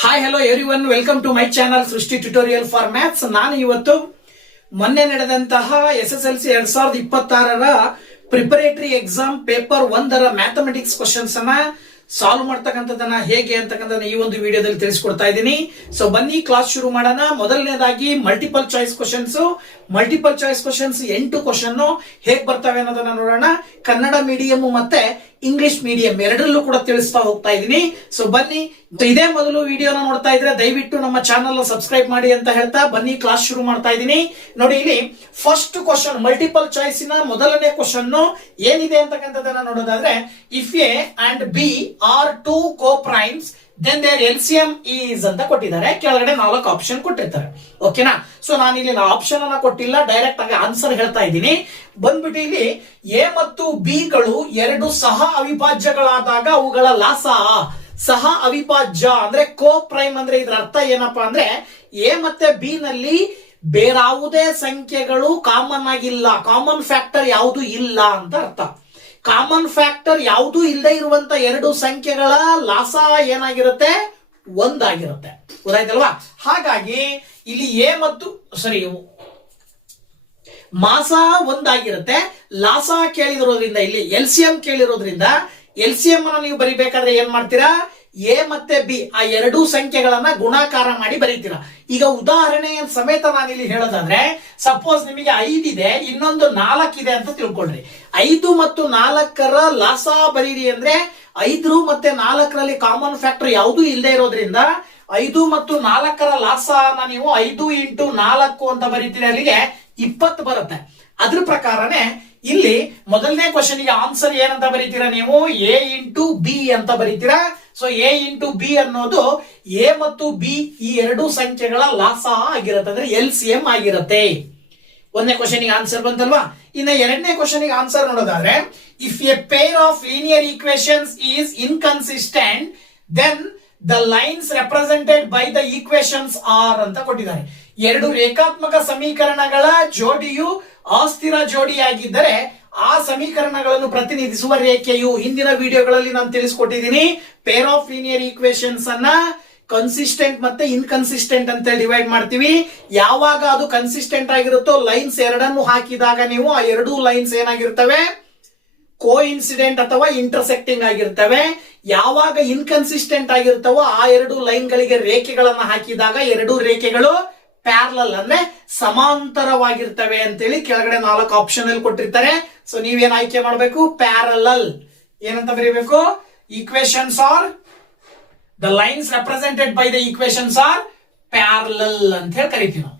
Hi hello everyone, welcome to my channel Srushti tutorial for maths. ನಾನು ಇವತ್ತು ಮೊನ್ನೆ ನಡೆದಂತಹ SSLC 2026ರ ಪ್ರಿಪರೇಟರಿ ಎಕ್ಸಾಮ್ ಪೇಪರ್ 1ರ ಮ್ಯಾಥಮೆಟಿಕ್ಸ್ ಕ್ವಶನ್ಸ್ ಅನ್ನ ಸಾಲ್ವ್ ಮಾಡ್ತಕ್ಕಂಥದ್ದನ್ನ ಹೇಗೆ ಅಂತಕ್ಕಂಥದ್ದನ್ನ ಈ ಒಂದು ವಿಡಿಯೋದಲ್ಲಿ ತಿಳಿಸ್ಕೊಡ್ತಾ ಇದ್ದೀನಿ. ಸೊ ಬನ್ನಿ ಕ್ಲಾಸ್ ಶುರು ಮಾಡೋಣ. ಮೊದಲನೇದಾಗಿ multiple choice questions. Multiple choice questions 8 question ಹೇಗ್ ಬರ್ತವೆ ಅನ್ನೋದನ್ನ ನೋಡೋಣ. ಕನ್ನಡ ಮೀಡಿಯಂ ಮತ್ತೆ ಇಂಗ್ಲಿಷ್ ಮೀಡಿಯಂ ಎರಡರಲ್ಲೂ ಕೂಡ ತಿಳಿಸ್ತಾ ಹೋಗ್ತಾ ಇದ್ದೀನಿ. ಸೊ ಬನ್ನಿ, ಇದೇ ಮೊದಲು ವಿಡಿಯೋನ ನೋಡ್ತಾ ಇದ್ರೆ ದಯವಿಟ್ಟು ನಮ್ಮ ಚಾನಲ್ ಸಬ್ಸ್ಕ್ರೈಬ್ ಮಾಡಿ ಅಂತ ಹೇಳ್ತಾ ಬನ್ನಿ ಕ್ಲಾಸ್ ಶುರು ಮಾಡ್ತಾ ಇದ್ದೀನಿ. ನೋಡಿ, ಇಲ್ಲಿ ಫಸ್ಟ್ ಕ್ವಶನ್ ಮಲ್ಟಿಪಲ್ ಚಾಯ್ಸ್ ನ ಮೊದಲನೇ ಕ್ವಶನ್ ಏನಿದೆ ಅಂತಕ್ಕಂಥದ್ದನ್ನ ನೋಡೋದಾದ್ರೆ, if A and B are two coprimes then their LCM is ಅಂತ ಕೊಟ್ಟಿದ್ದಾರೆ. ಕೆಳಗಡೆ 4 ಆಪ್ಷನ್ ಕೊಟ್ಟಿರ್ತಾರೆ. ಓಕೆನಾ? ಸೊ ನಾನು ಇಲ್ಲಿ ಆಪ್ಷನ್ ಅನ್ನ ಕೊಟ್ಟಿಲ್ಲ, ಡೈರೆಕ್ಟ್ ಆಗಿ ಆನ್ಸರ್ ಹೇಳ್ತಾ ಇದ್ದೀನಿ. ಬಂದ್ಬಿಟ್ಟು ಇಲ್ಲಿ ಎ ಮತ್ತು ಬಿ ಗಳು ಎರಡು ಸಹ ಅವಿಭಾಜ್ಯಗಳಾದಾಗ ಅವುಗಳ ಲಾಸ ಸಹ ಅವಿಭಾಜ್ಯ ಅಂದ್ರೆ ಕೋ ಪ್ರೈಮ್ ಅಂದ್ರೆ ಇದರ ಅರ್ಥ ಏನಪ್ಪಾ ಅಂದ್ರೆ ಎ ಮತ್ತೆ ಬಿ ನಲ್ಲಿ ಬೇರಾವುದೇ ಸಂಖ್ಯೆಗಳು ಕಾಮನ್ ಆಗಿಲ್ಲ, ಕಾಮನ್ ಫ್ಯಾಕ್ಟರ್ ಯಾವುದು ಇಲ್ಲ ಅಂತ ಅರ್ಥ. ಕಾಮನ್ ಫ್ಯಾಕ್ಟರ್ ಯಾವುದು ಇಲ್ಲದೆ ಇರುವಂತ ಎರಡು ಸಂಖ್ಯೆಗಳ ಲಾಸ ಏನಾಗಿರುತ್ತೆ? ಒಂದಾಗಿರುತ್ತೆ. ಗೊತ್ತಾಯ್ತಲ್ವಾ? ಹಾಗಾಗಿ ಇಲ್ಲಿ ಎ ಮತ್ತು ಮಾಸ ಒಂದಾಗಿರುತ್ತೆ. ಲಾಸ ಕೇಳಿರೋದ್ರಿಂದ ಇಲ್ಲಿ LCM ಕೇಳಿರೋದ್ರಿಂದ LCM ಅನ್ನ ನೀವು ಬರಿಬೇಕಾದ್ರೆ ಏನ್ ಮಾಡ್ತೀರಾ? ಎ ಮತ್ತೆ ಬಿ ಆ ಎರಡೂ ಸಂಖ್ಯೆಗಳನ್ನ ಗುಣಾಕಾರ ಮಾಡಿ ಬರೀತೀರಾ. ಈಗ ಉದಾಹರಣೆ ಸಮೇತ ನಾನು ಇಲ್ಲಿ ಹೇಳೋದಾದ್ರೆ, ಸಪೋಸ್ ನಿಮಗೆ 5 ಇದೆ, ಇನ್ನೊಂದು 4 ಇದೆ ಅಂತ ತಿಳ್ಕೊಳ್ರಿ. 5 ಮತ್ತು 4ರ ಲಾಸ ಬರೀರಿ ಅಂದ್ರೆ 5 ಮತ್ತೆ 4ರಲ್ಲಿ ಕಾಮನ್ ಫ್ಯಾಕ್ಟರ್ ಯಾವುದು ಇಲ್ಲದೆ ಇರೋದ್ರಿಂದ 5 ಮತ್ತು 4ರ ಲಾಸ ನೀವು 5 ಇಂಟು 4 ಅಂತ ಬರೀತೀರಿ, ಅಲ್ಲಿಗೆ 20 ಬರುತ್ತೆ. ಅದ್ರ ಪ್ರಕಾರನೇ ಇಲ್ಲಿ ಮೊದಲನೇ ಕ್ವಶನ್ ಗೆ ಆನ್ಸರ್ ಏನಂತ ಬರೀತೀರಾ ನೀವು? ಎ ಇಂಟು ಬಿ ಅಂತ ಬರೀತೀರಾ. ಸೊ ಎ ಇಂಟು ಬಿ ಅನ್ನೋದು ಎ ಮತ್ತು ಬಿ ಈ ಎರಡು ಸಂಖ್ಯೆಗಳ ಲಾಸ ಆಗಿರುತ್ತೆ, ಅಂದ್ರೆ LCM ಆಗಿರುತ್ತೆ. ಒಂದನೇ ಕ್ವಶನ್ ಗೆ ಆನ್ಸರ್ ಬಂತಲ್ವಾ? ಇನ್ನು ಎರಡನೇ ಕ್ವಶನ್ ಗೆ ಆನ್ಸರ್ ನೋಡೋದಾದ್ರೆ, if a pair of linear equations is inconsistent then the lines represented by the equations are ಅಂತ ಕೊಟ್ಟಿದ್ದಾರೆ. ಎರಡು ರೇಖಾತ್ಮಕ ಸಮೀಕರಣಗಳ ಜೋಡಿಯು ಅಸ್ಥಿರ ಜೋಡಿಯಾಗಿದ್ದರೆ ಆ ಸಮೀಕರಣಗಳನ್ನು ಪ್ರತಿನಿಧಿಸುವ ರೇಖೆಯು, ಹಿಂದಿನ ವಿಡಿಯೋಗಳಲ್ಲಿ ನಾನು ತಿಳಿಸ್ಕೊಟ್ಟಿದ್ದೀನಿ, ಪೇರ್ ಆಫ್ ಲೀನಿಯರ್ ಈಕ್ವೇಶನ್ಸ್ ಅನ್ನ ಕನ್ಸಿಸ್ಟೆಂಟ್ ಮತ್ತೆ ಇನ್ಕನ್ಸಿಸ್ಟೆಂಟ್ ಅಂತ ಡಿವೈಡ್ ಮಾಡ್ತೀವಿ. ಯಾವಾಗ ಅದು ಕನ್ಸಿಸ್ಟೆಂಟ್ ಆಗಿರುತ್ತೋ ಲೈನ್ಸ್ ಎರಡನ್ನು ಹಾಕಿದಾಗ ನೀವು ಆ ಎರಡೂ ಲೈನ್ಸ್ ಏನಾಗಿರ್ತವೆ? ಕೋ ಇನ್ಸಿಡೆಂಟ್ ಅಥವಾ ಇಂಟರ್ಸೆಕ್ಟಿಂಗ್ ಆಗಿರ್ತವೆ. ಯಾವಾಗ ಇನ್ಕನ್ಸಿಸ್ಟೆಂಟ್ ಆಗಿರ್ತವೋ ಆ ಎರಡು ಲೈನ್ ಗಳಿಗೆ ರೇಖೆಗಳನ್ನ ಹಾಕಿದಾಗ ಎರಡೂ ರೇಖೆಗಳು ಪ್ಯಾರಲಲ್ ಅಂದ್ರೆ ಸಮಾಂತರವಾಗಿರ್ತವೆ ಅಂತೇಳಿ ಕೆಳಗಡೆ 4 ಆಪ್ಷನ್ ಅಲ್ಲಿ ಕೊಟ್ಟಿರ್ತಾರೆ. ಸೊ ನೀವೇನ್ ಆಯ್ಕೆ ಮಾಡಬೇಕು? ಪ್ಯಾರಲಲ್ ಏನಂತ ಬರೀಬೇಕು? Equations are the lines represented by the equations are parallel ಅಂತ ಹೇಳಿ ಕರಿತೀವಿ ನಾವು.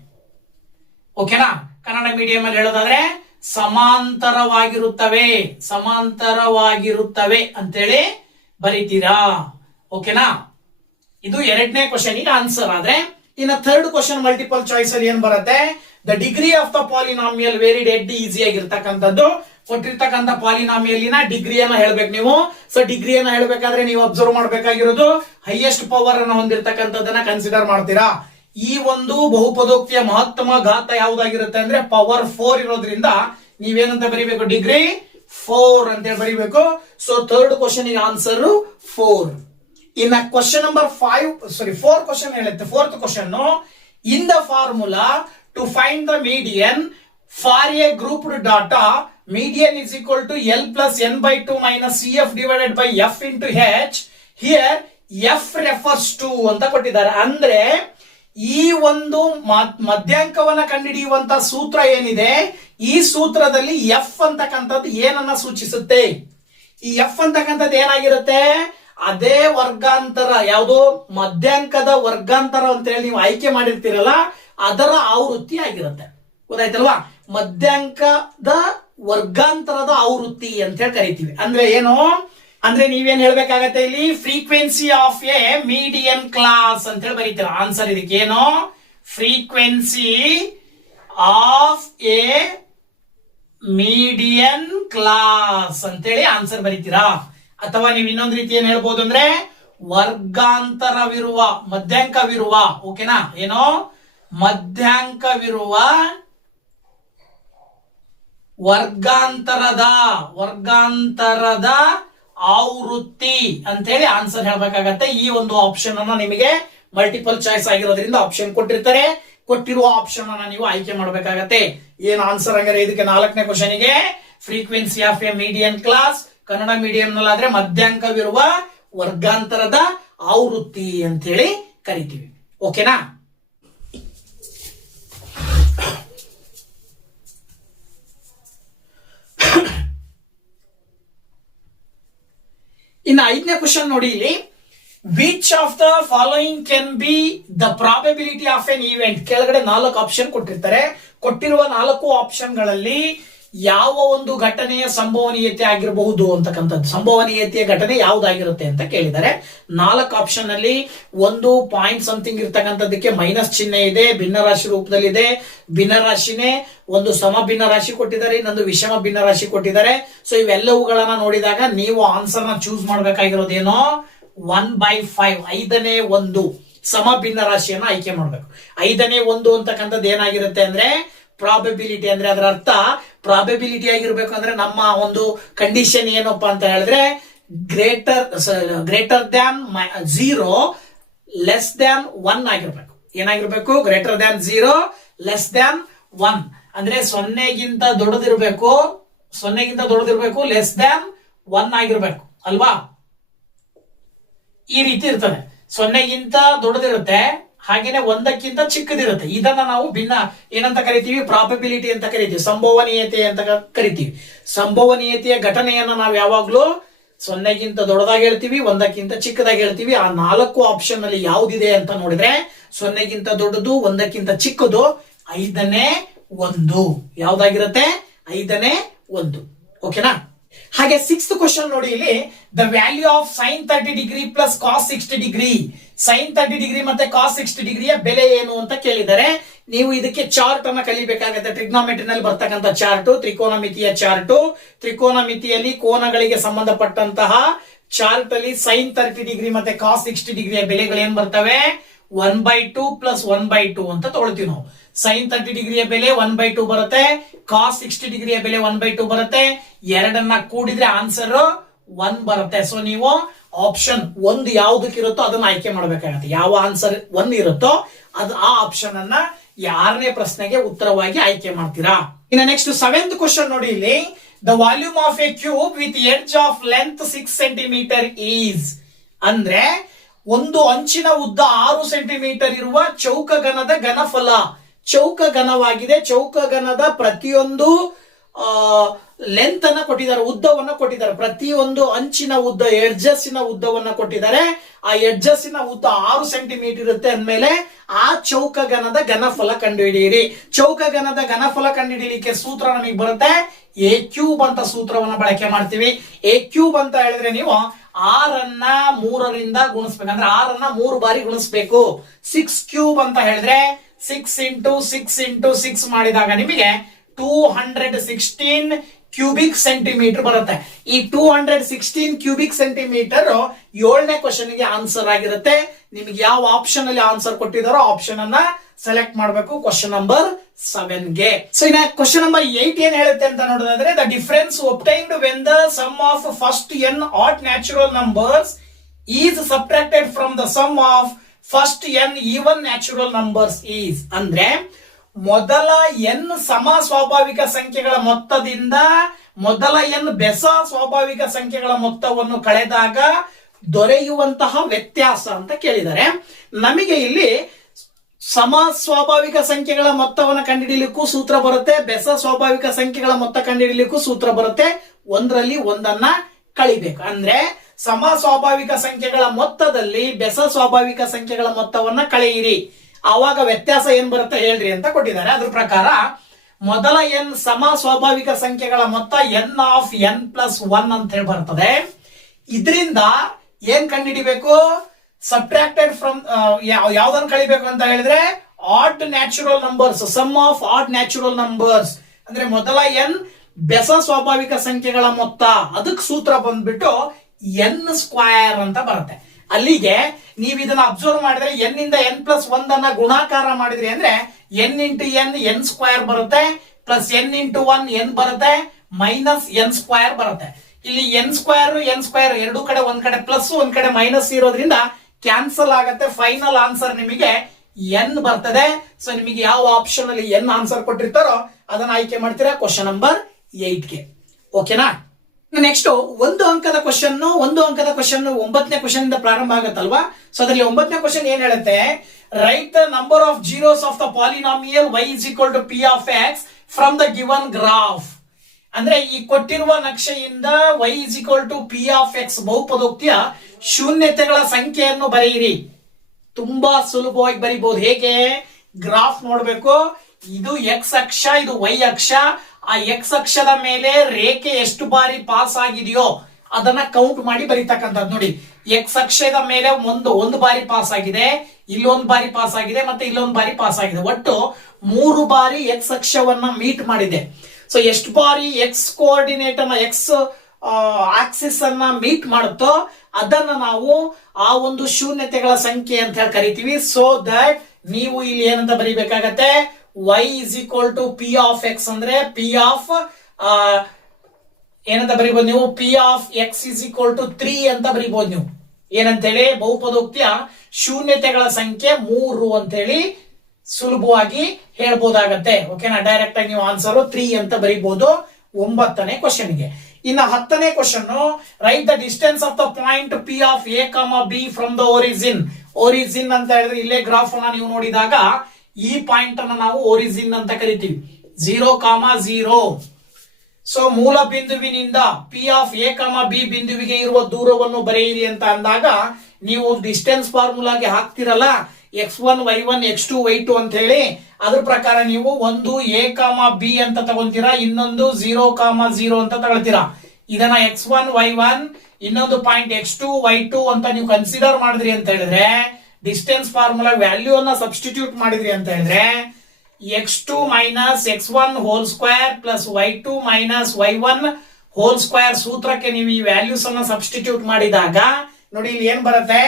ಓಕೆನಾ? ಕನ್ನಡ ಮೀಡಿಯಂ ಅಲ್ಲಿ ಹೇಳೋದಾದ್ರೆ ಸಮಾಂತರವಾಗಿರುತ್ತವೆ, ಸಮಾಂತರವಾಗಿರುತ್ತವೆ ಅಂತೇಳಿ ಬರೀತೀರಾ. ಓಕೆನಾ? ಇದು ಎರಡನೇ ಕ್ವಶನ್ ಗೆ ಆನ್ಸರ್ ಆದ್ರೆ, ಇನ್ನು ಥರ್ಡ್ ಕ್ವಶನ್ ಮಲ್ಟಿಪಲ್ ಚಾಯ್ಸ್ ಅಲ್ಲಿ ಏನ್ ಬರುತ್ತೆ? The degree of the polynomial varied at easy ಆಗಿರ್ತಕ್ಕಂಥದ್ದು. ಕೊಟ್ಟಿರ್ತಕ್ಕಂಥ ಪಾಲಿನಾಮಿಯಲ್ಲಿನ ಡಿಗ್ರಿಯನ್ನ ಹೇಳ್ಬೇಕು ನೀವು. ಸೊ ಡಿಗ್ರಿಯನ್ನ ಹೇಳ್ಬೇಕಾದ್ರೆ ನೀವು ಅಬ್ಸರ್ವ್ ಮಾಡ್ಬೇಕಾಗಿರೋದು ಹೈಯೆಸ್ಟ್ ಪವರ್ ಅನ್ನು ಹೊಂದಿರತಕ್ಕಂಥದ್ದನ್ನ ಕನ್ಸಿಡರ್ ಮಾಡ್ತೀರಾ. ಈ ಒಂದು ಬಹುಪದೋಕ್ತಿಯ ಮಹತ್ತಮ ಘಾತ ಯಾವ್ದಾಗಿರುತ್ತೆ ಅಂದ್ರೆ ಪವರ್ 4 ಇರೋದ್ರಿಂದ ನೀವೇನಂತ ಬರೀಬೇಕು? ಡಿಗ್ರಿ 4 ಅಂತ ಹೇಳಿ ಬರೀಬೇಕು. ಸೊ ಥರ್ಡ್ ಕ್ವಶನ್ ಗೆ ಆನ್ಸರ್ 4. ಇನ್ನ ಕ್ವಶನ್ ನಂಬರ್ 4 ಕ್ವಶನ್ ಹೇಳುತ್ತೆ. Fourth question, in the formula to find the median for a grouped data, median is equal to L plus n/2 minus CF divided by F into H. Here F refers to ಅಂತ ಕೊಟ್ಟಿದ್ದಾರೆ. ಅಂದ್ರೆ ಈ ಒಂದು ಮಧ್ಯಾಂಕವನ್ನ ಕಂಡುಹಿಡಿಯುವಂತ ಸೂತ್ರ ಏನಿದೆ, ಈ ಸೂತ್ರದಲ್ಲಿ F ಅಂತಕ್ಕಂಥದ್ದು ಏನನ್ನ ಸೂಚಿಸುತ್ತೆ? ಈ F ಅಂತಕ್ಕಂಥದ್ದು ಏನಾಗಿರುತ್ತೆ? ಅದೇ ವರ್ಗಾಂತರ, ಯಾವುದೋ ಮಧ್ಯಾಂಕದ ವರ್ಗಾಂತರ ಅಂತ ಹೇಳಿ ನೀವು ಆಯ್ಕೆ ಮಾಡಿರ್ತೀರಲ್ಲ, ಅದರ ಆವೃತ್ತಿ ಆಗಿರುತ್ತೆ. ಗೊತ್ತಾಯ್ತಲ್ವಾ? ಮಧ್ಯಾಂಕದ ವರ್ಗಾಂತರದ ಆವೃತ್ತಿ ಅಂತ ಹೇಳಿ ಕರಿತೀವಿ. ಅಂದ್ರೆ ಏನು ಅಂದ್ರೆ ನೀವೇನ್ ಹೇಳ್ಬೇಕಾಗತ್ತೆ ಇಲ್ಲಿ? Frequency of A median class ಅಂತ ಹೇಳಿ ಬರೀತೀರ. ಆನ್ಸರ್ ಇದಕ್ಕೆ ಏನು? Frequency of A median class ಅಂತೇಳಿ ಆನ್ಸರ್ ಬರೀತೀರಾ. ಅಥವಾ ನೀವು ಇನ್ನೊಂದು ರೀತಿ ಏನ್ ಹೇಳ್ಬೋದು ಅಂದ್ರೆ ವರ್ಗಾಂತರವಿರುವ, ಮಧ್ಯಾಂಕವಿರುವ. ಓಕೆನಾ? ಏನೋ ಮಧ್ಯಾಂಕವಿರುವ ವರ್ಗಾಂತರದ ಆವೃತ್ತಿ ಅಂತ ಹೇಳಿ ಆನ್ಸರ್ ಹೇಳ್ಬೇಕಾಗತ್ತೆ. ಈ ಒಂದು ಆಪ್ಷನ್ ಅನ್ನ ನಿಮಗೆ ಮಲ್ಟಿಪಲ್ ಚಾಯ್ಸ್ ಆಗಿರೋದ್ರಿಂದ ಆಪ್ಷನ್ ಕೊಟ್ಟಿರ್ತಾರೆ. ಕೊಟ್ಟಿರುವ ಆಪ್ಷನ್ ಅನ್ನ ನೀವು ಆಯ್ಕೆ ಮಾಡಬೇಕಾಗತ್ತೆ. ಏನ್ ಆನ್ಸರ್ ಹಂಗಾರೆ ಇದಕ್ಕೆ 4ನೇ ಕ್ವಶನ್ಗೆ frequency of a medium class, Kannada medium ನಲ್ಲಾದ್ರೆ ಮಧ್ಯಾಂಕವಿರುವ ವರ್ಗಾಂತರದ ಆವೃತ್ತಿ ಅಂತ ಹೇಳಿ ಕರಿತೀವಿ. ಓಕೆನಾ? ಇನ್ನು 5ನೇ ಕ್ವಶನ್ ನೋಡಿ ಇಲ್ಲಿ, which of the following can be the probability of N event. ಕೆಳಗಡೆ 4 ಆಪ್ಷನ್ ಕೊಟ್ಟಿರ್ತಾರೆ. ಕೊಟ್ಟಿರುವ 4 ಆಪ್ಷನ್ಗಳಲ್ಲಿ ಯಾವ ಒಂದು ಘಟನೆಯ ಸಂಭವನೀಯತೆ ಆಗಿರಬಹುದು ಅಂತಕ್ಕಂಥದ್ದು, ಸಂಭವನೀಯತೆಯ ಘಟನೆ ಯಾವ್ದಾಗಿರುತ್ತೆ ಅಂತ ಕೇಳಿದ್ದಾರೆ. 4 ಆಪ್ಷನ್ ಅಲ್ಲಿ ಒಂದು ಪಾಯಿಂಟ್ ಸಮಥಿಂಗ್ ಇರ್ತಕ್ಕಂಥದ್ದಕ್ಕೆ ಮೈನಸ್ ಚಿಹ್ನೆ ಇದೆ, ಭಿನ್ನರಾಶಿ ರೂಪದಲ್ಲಿದೆ. ಭಿನ್ನರಾಶಿನೇ ಒಂದು ಸಮ ಭಿನ್ನರಾಶಿ ಕೊಟ್ಟಿದ್ದಾರೆ, ಇನ್ನೊಂದು ವಿಷಮ ಭಿನ್ನರಾಶಿ ಕೊಟ್ಟಿದ್ದಾರೆ. ಸೊ ಇವೆಲ್ಲವುಗಳನ್ನ ನೋಡಿದಾಗ ನೀವು ಆನ್ಸರ್ ನ ಚೂಸ್ ಮಾಡಬೇಕಾಗಿರೋದೇನೋ 1/5, 5ನೇ ಒಂದು ಸಮ ಭಿನ್ನರಾಶಿಯನ್ನ ಆಯ್ಕೆ ಮಾಡಬೇಕು. 5ನೇ ಒಂದು ಅಂತಕ್ಕಂಥದ್ದು ಏನಾಗಿರುತ್ತೆ ಅಂದ್ರೆ ಪ್ರಾಬಬಿಲಿಟಿ. ಅಂದ್ರೆ ಅದರ ಅರ್ಥ ಪ್ರಾಬಬಿಲಿಟಿ ಆಗಿರ್ಬೇಕು ಅಂದ್ರೆ ನಮ್ಮ ಒಂದು ಕಂಡೀಷನ್ ಏನಪ್ಪಾ ಅಂತ ಹೇಳಿದ್ರೆ ಗ್ರೇಟರ್ ದ್ಯಾನ್ 0 ಲೆಸ್ ದ್ಯಾನ್ 1 ಆಗಿರ್ಬೇಕು. ಏನಾಗಿರ್ಬೇಕು? ಗ್ರೇಟರ್ ದ್ಯಾನ್ 0 ಲೆಸ್ ದ್ಯಾನ್ 1 ಅಂದ್ರೆ 0ಗಿಂತ ದೊಡ್ಡದಿರ್ಬೇಕು, 0ಗಿಂತ ದೊಡ್ಡದಿರ್ಬೇಕು, ಲೆಸ್ ದ್ಯಾನ್ 1 ಆಗಿರ್ಬೇಕು ಅಲ್ವಾ? ಈ ರೀತಿ ಇರ್ತದೆ. 0ಗಿಂತ ದೊಡ್ಡದಿರುತ್ತೆ, ಹಾಗೇನೆ 1ಕ್ಕಿಂತ ಚಿಕ್ಕದಿರುತ್ತೆ. ಇದನ್ನ ನಾವು ಭಿನ್ನ ಏನಂತ ಕರಿತೀವಿ? ಪ್ರಾಬಬಿಲಿಟಿ ಅಂತ ಕರಿತೀವಿ, ಸಂಭವನೀಯತೆ ಅಂತ ಕರಿತೀವಿ. ಸಂಭವನೀಯತೆಯ ಘಟನೆಯನ್ನ ನಾವು ಯಾವಾಗ್ಲೂ 0ಗಿಂತ ದೊಡ್ಡದಾಗಿ ಹೇಳ್ತೀವಿ, 1ಕ್ಕಿಂತ ಚಿಕ್ಕದಾಗಿ ಹೇಳ್ತೀವಿ. ಆ 4 ಆಪ್ಷನ್ ಅಲ್ಲಿ ಯಾವ್ದಿದೆ ಅಂತ ನೋಡಿದ್ರೆ 0ಗಿಂತ ದೊಡ್ಡದು, 1ಕ್ಕಿಂತ ಚಿಕ್ಕದು, 5ನೇ ಒಂದು ಯಾವ್ದಾಗಿರುತ್ತೆ? 5ನೇ ಒಂದು. ಓಕೆನಾ? ಹಾಗೆ 6th ಕ್ವಶನ್ ನೋಡಿ ಇಲ್ಲಿ, the value of sine 30 degree plus cos 60 degree. Sine 30 degree ಮತ್ತೆ ಕಾಸ್ 60 ಡಿಗ್ರಿಯ ಬೆಲೆ ಏನು ಅಂತ ಕೇಳಿದರೆ ನೀವು ಇದಕ್ಕೆ ಚಾರ್ಟ್ ಅನ್ನ ಕಲಿಬೇಕಾಗುತ್ತೆ. ಟ್ರಿಗ್ನೋಮೆಟ್ರಿನಲ್ಲಿ ಬರ್ತಕ್ಕಂಥ ಚಾರ್ಟ್, ತ್ರಿಕೋನಮಿತಿಯ ಚಾರ್ಟ್. ತ್ರಿಕೋನಮಿತಿಯಲ್ಲಿ ಕೋನಗಳಿಗೆ ಸಂಬಂಧಪಟ್ಟಂತಹ ಚಾರ್ಟ್ ಅಲ್ಲಿ ಸೈನ್ 30 ಡಿಗ್ರಿ ಮತ್ತೆ ಕಾಸ್ 60 ಡಿಗ್ರಿಯ ಬೆಲೆಗಳು ಏನ್ ಬರ್ತವೆ? 1/2 ಪ್ಲಸ್ 1/2 ಅಂತ ತಗೊಳ್ತೀವಿ ನಾವು. ಸೈನ್ 30 ಡಿಗ್ರಿಯ ಬೆಲೆ 1/2 ಬರುತ್ತೆ, ಕಾಸ್ 60 ಡಿಗ್ರಿಯ ಬೆಲೆ 1/2 ಬರುತ್ತೆ. ಎರಡನ್ನ ಕೂಡಿದ್ರೆ ಆನ್ಸರ್ 1 ಬರುತ್ತೆ. ಸೊ ನೀವು ಆಪ್ಷನ್ 1 ಯಾವ್ದಕ್ಕಿರುತ್ತೋ ಅದನ್ನ ಆಯ್ಕೆ ಮಾಡಬೇಕಾಗತ್ತೆ. ಯಾವ ಆನ್ಸರ್ 1 ಇರುತ್ತೋ ಅದು ಆ ಆಪ್ಷನ್ ಅನ್ನ 6ನೇ ಪ್ರಶ್ನೆಗೆ ಉತ್ತರವಾಗಿ ಆಯ್ಕೆ ಮಾಡ್ತೀರಾ. ಇನ್ನು ನೆಕ್ಸ್ಟ್ 7th ಕ್ವಶನ್ ನೋಡಿ ಇಲ್ಲಿ, the volume of A cube with edge of length 6 centimetre is. ಅಂದ್ರೆ ಒಂದು ಅಂಚಿನ ಉದ್ದ 6 ಸೆಂಟಿಮೀಟರ್ ಇರುವ ಚೌಕಘನದ ಘನಫಲ. ಚೌಕಘನವಾಗಿದೆ. ಚೌಕಘನದ ಪ್ರತಿಯೊಂದು ಲೆಂತ್ ಅನ್ನ ಕೊಟ್ಟಿದ್ದಾರೆ, ಉದ್ದವನ್ನ ಕೊಟ್ಟಿದ್ದಾರೆ. ಪ್ರತಿಯೊಂದು ಅಂಚಿನ ಉದ್ದ, ಎಡ್ಜಸ್ಸಿನ ಉದ್ದವನ್ನ ಕೊಟ್ಟಿದ್ದಾರೆ. ಆ ಎಡ್ಜಸ್ಸಿನ ಉದ್ದ 6 ಸೆಂಟಿಮೀಟರ್ ಇರುತ್ತೆ ಅಂದ್ಮೇಲೆ ಆ ಚೌಕಘನದ ಘನಫಲ ಕಂಡುಹಿಡಿಯಿರಿ. ಚೌಕಘನದ ಘನಫಲ ಕಂಡುಹಿಡಿಯಲಿಕ್ಕೆ ಸೂತ್ರ ನಮಗೆ ಬರುತ್ತೆ, ಎ ಕ್ಯೂಬ್ ಅಂತ ಸೂತ್ರವನ್ನ ಬಳಕೆ ಮಾಡ್ತೀವಿ. ಎ ಕ್ಯೂಬ್ ಅಂತ ಹೇಳಿದ್ರೆ ನೀವು 6ಅನ್ನ 3ರಿಂದ ಗುಣಿಸ್ಬೇಕು. ಅಂದ್ರೆ 6ಅನ್ನ 3 ಬಾರಿ ಗುಣಿಸ್ಬೇಕು. 6 ಕ್ಯೂಬ್ ಅಂತ ಹೇಳಿದ್ರೆ 6 ಇಂಟು 6 ಇಂಟು 6 ಮಾಡಿದಾಗ ನಿಮಗೆ 216 ಕ್ಯೂಬಿಕ್ ಸೆಂಟಿಮೀಟರ್ ಬರುತ್ತೆ. ಈ 216 ಕ್ಯೂಬಿಕ್ ಸೆಂಟಿಮೀಟರ್ 7ನೇ ಕ್ವಶನ್ ಗೆ ಆನ್ಸರ್ ಆಗಿರುತ್ತೆ. ನಿಮ್ಗೆ ಯಾವ ಆಪ್ಷನ್ ಅಲ್ಲಿ ಆನ್ಸರ್ ಕೊಟ್ಟಿದಾರೋ ಆಪ್ಷನ್ ಅನ್ನ ಸೆಲೆಕ್ಟ್ ಮಾಡಬೇಕು ಕ್ವಶನ್ ನಂಬರ್ 7 ಗೆ. ಸೊ ಇನ್ನ ಕ್ವಶನ್ ನಂಬರ್ 8 ಏನ್ ಹೇಳುತ್ತೆ ಅಂತ ನೋಡೋದಾದ್ರೆ, the difference obtained when the sum of first n odd natural numbers is subtracted from the sum of first n even natural numbers is. ಅಂದ್ರೆ ಮೊದಲ n ಸಮ ಸ್ವಾಭಾವಿಕ ಸಂಖ್ಯೆಗಳ ಮೊತ್ತದಿಂದ ಮೊದಲ n ಬೆಸ ಸ್ವಾಭಾವಿಕ ಸಂಖ್ಯೆಗಳ ಮೊತ್ತವನ್ನು ಕಳೆದಾಗ ದೊರೆಯುವಂತಹ ವ್ಯತ್ಯಾಸ ಅಂತ ಕೇಳಿದ್ದಾರೆ. ನಮಗೆ ಇಲ್ಲಿ ಸಮ ಸ್ವಾಭಾವಿಕ ಸಂಖ್ಯೆಗಳ ಮೊತ್ತವನ್ನು ಕಂಡುಹಿಡಿಯಲಿಕ್ಕೂ ಸೂತ್ರ ಬರುತ್ತೆ, ಬೆಸ ಸ್ವಾಭಾವಿಕ ಸಂಖ್ಯೆಗಳ ಮೊತ್ತ ಕಂಡುಹಿಡಿಯಲಿಕ್ಕೂ ಸೂತ್ರ ಬರುತ್ತೆ. ಒಂದರಲ್ಲಿ ಒಂದನ್ನ ಕಳಿಬೇಕು. ಅಂದ್ರೆ ಸಮ ಸ್ವಾಭಾವಿಕ ಸಂಖ್ಯೆಗಳ ಮೊತ್ತದಲ್ಲಿ ಬೆಸ ಸ್ವಾಭಾವಿಕ ಸಂಖ್ಯೆಗಳ ಮೊತ್ತವನ್ನ ಕಳೆಯಿರಿ, ಆವಾಗ ವ್ಯತ್ಯಾಸ ಏನ್ ಬರುತ್ತೆ ಹೇಳ್ರಿ ಅಂತ ಕೊಟ್ಟಿದ್ದಾರೆ. ಅದ್ರ ಪ್ರಕಾರ ಮೊದಲ n ಸಮ ಸ್ವಾಭಾವಿಕ ಸಂಖ್ಯೆಗಳ ಮೊತ್ತ n ಆಫ್ n ಪ್ಲಸ್ 1 ಅಂತ ಹೇಳಿ ಬರ್ತದೆ. ಇದರಿಂದ ಏನ್ ಕಂಡುಹಿಡಿಬೇಕು? ಸಬ್ಟ್ರಾಕ್ಟೆಡ್ ಫ್ರಮ್ ಯಾವ್ದನ್ನ ಕಳಿಬೇಕು ಅಂತ ಹೇಳಿದ್ರೆ odd natural numbers, sum of odd natural numbers. ಅಂದ್ರೆ ಮೊದಲ n ಬೆಸ ಸ್ವಾಭಾವಿಕ ಸಂಖ್ಯೆಗಳ ಮೊತ್ತ, ಅದಕ್ಕೆ ಸೂತ್ರ ಬಂದ್ಬಿಟ್ಟು n ಸ್ಕ್ವಯರ್ ಅಂತ ಬರುತ್ತೆ. ಅಲ್ಲಿಗೆ ನೀವು ಇದನ್ನ ಅಬ್ಸರ್ವ್ ಮಾಡಿದ್ರೆ n ಇಂದ n ಪ್ಲಸ್ 1 ಅನ್ನ ಗುಣಾಕಾರ ಮಾಡಿದ್ರಿ ಅಂದ್ರೆ n into n n square ಬರುತ್ತೆ, ಪ್ಲಸ್ n ಇಂಟು 1 n ಬರುತ್ತೆ, ಮೈನಸ್ n ಸ್ಕ್ವಯರ್ ಬರುತ್ತೆ. ಇಲ್ಲಿ n ಸ್ಕ್ವಯರ್ ಎರಡು ಕಡೆ, ಒಂದ್ ಕಡೆ ಪ್ಲಸ್ ಒಂದ್ ಕಡೆ ಮೈನಸ್ ಇರೋದ್ರಿಂದ ಕ್ಯಾನ್ಸಲ್ ಆಗತ್ತೆ. ಫೈನಲ್ ಆನ್ಸರ್ ನಿಮಗೆ ಎನ್ ಬರ್ತದೆ. ಸೊ ನಿಮಗೆ ಯಾವ ಆಪ್ಷನ್ ಅಲ್ಲಿ ಎನ್ ಆನ್ಸರ್ ಕೊಟ್ಟಿರ್ತಾರೋ ಅದನ್ನ ಆಯ್ಕೆ ಮಾಡ್ತೀರಾ ಕ್ವಶನ್ ನಂಬರ್ 8ಗೆ. ಓಕೆನಾ? ನೆಕ್ಸ್ಟ್ ಒಂದು ಅಂಕದ ಕ್ವಶನ್ 9ನೇ ಕ್ವಶನ್ ಇಂದ ಪ್ರಾರಂಭ ಆಗುತ್ತಲ್ವಾ. ಸೊ ಅದರಲ್ಲಿ 9ನೇ ಕ್ವಶನ್ ಏನ್ ಹೇಳುತ್ತೆ, right the number of zeros of the polynomial y is equal to p of x from the given graph. ಅಂದ್ರೆ ಈ ಕೊಟ್ಟಿರುವ ನಕ್ಷೆಯಿಂದ y is equal to p of x ಬಹುಪದೋಕ್ತಿಯ ಶೂನ್ಯತೆಗಳ ಸಂಖ್ಯೆಯನ್ನು ಬರೆಯಿರಿ. ತುಂಬಾ ಸುಲಭವಾಗಿ ಬರೀಬಹುದು. ಹೇಗೆ? ಗ್ರಾಫ್ ನೋಡ್ಬೇಕು. ಇದು x ಅಕ್ಷ, ಇದು y ಅಕ್ಷ. ಆ x ಅಕ್ಷದ ಮೇಲೆ ರೇಖೆ ಎಷ್ಟು ಬಾರಿ ಪಾಸ್ ಆಗಿದೆಯೋ ಅದನ್ನ ಕೌಂಟ್ ಮಾಡಿ ಬರೀತಕ್ಕಂಥದ್ದು. ನೋಡಿ, x ಅಕ್ಷದ ಮೇಲೆ ಒಂದು ಬಾರಿ ಪಾಸ್ ಆಗಿದೆ, ಇಲ್ಲೊಂದು ಬಾರಿ ಪಾಸ್ ಆಗಿದೆ, ಮತ್ತೆ ಇಲ್ಲೊಂದು ಬಾರಿ ಪಾಸ್ ಆಗಿದೆ. ಒಟ್ಟು 3 ಬಾರಿ x ಅಕ್ಷವನ್ನ ಮೀಟ್ ಮಾಡಿದೆ. ಸೊ ಎಷ್ಟು ಬಾರಿ x ಕೋಆರ್ಡಿನೇಟ್ ಅನ್ನ x ಆಕ್ಸಿಸ್ ಅನ್ನ ಮೀಟ್ ಮಾಡುತ್ತೋ ಅದನ್ನ ನಾವು ಆ ಒಂದು ಶೂನ್ಯತೆಗಳ ಸಂಖ್ಯೆ ಅಂತ ಹೇಳಿ ಕರಿತೀವಿ. ಸೊ ದಟ್ ನೀವು ಇಲ್ಲಿ ಏನಂತ ಬರೀಬೇಕಾಗತ್ತೆ, y is equal to p of x ಅಂದ್ರೆ p of ಏನಂತ ಬರೀಬಹುದು ನೀವು, p of x is equal to 3 ಅಂತ ಬರೀಬಹುದು ನೀವು. ಏನಂತೇಳಿ, ಬಹುಪದೋಕ್ತಿಯ ಶೂನ್ಯತೆಗಳ ಸಂಖ್ಯೆ 3 ಅಂತ ಹೇಳಿ ಸುಲಭವಾಗಿ ಹೇಳ್ಬೋದಾಗತ್ತೆ. ಓಕೆನಾ? ಡೈರೆಕ್ಟ್ ಆಗಿ ನೀವು ಆನ್ಸರ್ 3 ಅಂತ ಬರೀಬಹುದು 9ನೇ ಕ್ವಶನ್ಗೆ. ಇನ್ನು 10ನೇ question, write the distance of the point p of a, b from the origin. Origin ಅಂತ ಹೇಳಿದ್ರೆ ಇಲ್ಲೇ ಗ್ರಾಫ್ ಅನ್ನ ನೀವು ನೋಡಿದಾಗ ಈ ಪಾಯಿಂಟ್ ಅನ್ನ ನಾವು ಒರಿಜಿನ್ ಅಂತ ಕರಿತೀವಿ. 0,0. ಸೊ ಮೂಲ ಬಿಂದುವಿನಿಂದ p of a, b ಬಿಂದುವಿಗೆ ಇರುವ ದೂರವನ್ನು ಬರೆಯಿರಿ ಅಂತ ಅಂದಾಗ ನೀವು distance ಫಾರ್ಮುಲಾಗೆ ಹಾಕ್ತಿರಲ್ಲ, x1 y1 x2 y2 ಅಂತ ಹೇಳಿ, ಅದ್ರ ಪ್ರಕಾರ ನೀವು ಒಂದು a, b ಅಂತ ತಗೊಂತೀರಾ, ಇನ್ನೊಂದು 0,0 ಅಂತ ತಗೊಳ್ತೀರಾ. ಇದನ್ನ x1 y1 ಇನ್ನೊಂದು ಪಾಯಿಂಟ್ x2 y2 ಅಂತ ನೀವು ಕನ್ಸಿಡರ್ ಮಾಡಿದ್ರಿ ಅಂತ ಹೇಳಿದ್ರೆ, ಡಿಸ್ಟೆನ್ಸ್ ಫಾರ್ಮುಲಾ ವ್ಯಾಲ್ಯೂ ಅನ್ನ ಸಬ್ಸ್ಟಿಟ್ಯೂಟ್ ಮಾಡಿದ್ರಿ ಅಂತ ಹೇಳಿದ್ರೆ, x2 minus x1 whole square plus y2 minus y1 whole square ಸೂತ್ರಕ್ಕೆ ನೀವು ಈ ವ್ಯಾಲ್ಯೂಸ್ ಅನ್ನ ಸಬ್ಸ್ಟಿಟ್ಯೂಟ್ ಮಾಡಿದಾಗ ನೋಡಿ ಇಲ್ಲಿ ಏನ್ ಬರುತ್ತೆ,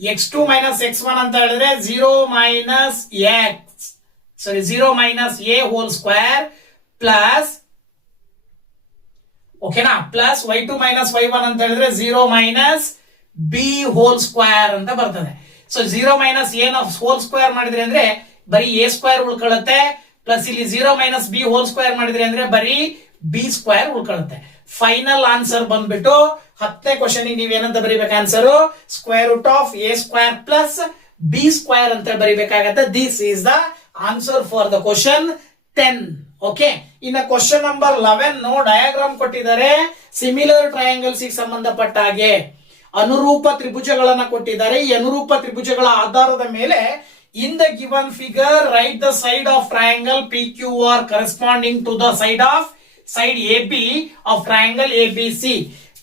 x2 ಮೈನಸ್ x1 ಅಂತ ಹೇಳಿದ್ರೆ 0 minus a hole square plus, ಓಕೆನಾ, ಪ್ಲಸ್ y2 ಮೈನಸ್ y1 ಅಂತ ಹೇಳಿದ್ರೆ 0 ಮೈನಸ್ b ಹೋಲ್ ಸ್ಕ್ವೇರ್ ಅಂತ ಬರ್ತದೆ. ಸೊ 0 ಮೈನಸ್ a ನ ಹೋಲ್ ಸ್ಕ್ವೇರ್ ಮಾಡಿದ್ರೆ ಅಂದ್ರೆ ಬರೀ a ಸ್ಕ್ವೇರ್ ಉಳ್ಕೊಳ್ಳುತ್ತೆ, ಪ್ಲಸ್ ಇಲ್ಲಿ 0 ಮೈನಸ್ b ಹೋಲ್ ಸ್ಕ್ವೇರ್ ಮಾಡಿದ್ರೆ ಅಂದ್ರೆ ಬರೀ b ಸ್ಕ್ವೇರ್ ಉಳ್ಕೊಳ್ಳುತ್ತೆ. ಫೈನಲ್ ಆನ್ಸರ್ ಬಂದ್ಬಿಟ್ಟು 10ನೇ ಕ್ವಶನ್ ನೀವೇನಂತ ಬರೀಬೇಕು answer, square root of a square plus b square ಅಂತ ಬರೀಬೇಕಾಗತ್ತೆ. This is the answer for the question 10. Okay, ಇನ್ನ ಕ್ವಶನ್ ನಂಬರ್ 11 ಡಯಾಗ್ರಾಮ್ ಕೊಟ್ಟಿದ್ದಾರೆ. ಸಿಮಿಲರ್ ಟ್ರಯಾಂಗಲ್ಸ್ ಗೆ ಸಂಬಂಧಪಟ್ಟ ಹಾಗೆ ಅನುರೂಪ ತ್ರಿಭುಜಗಳನ್ನ ಕೊಟ್ಟಿದ್ದಾರೆ. ಈ ಅನುರೂಪ ತ್ರಿಭುಜಗಳ ಆಧಾರದ ಮೇಲೆ in the given figure write the side of triangle PQR corresponding to the side AB of triangle ABC.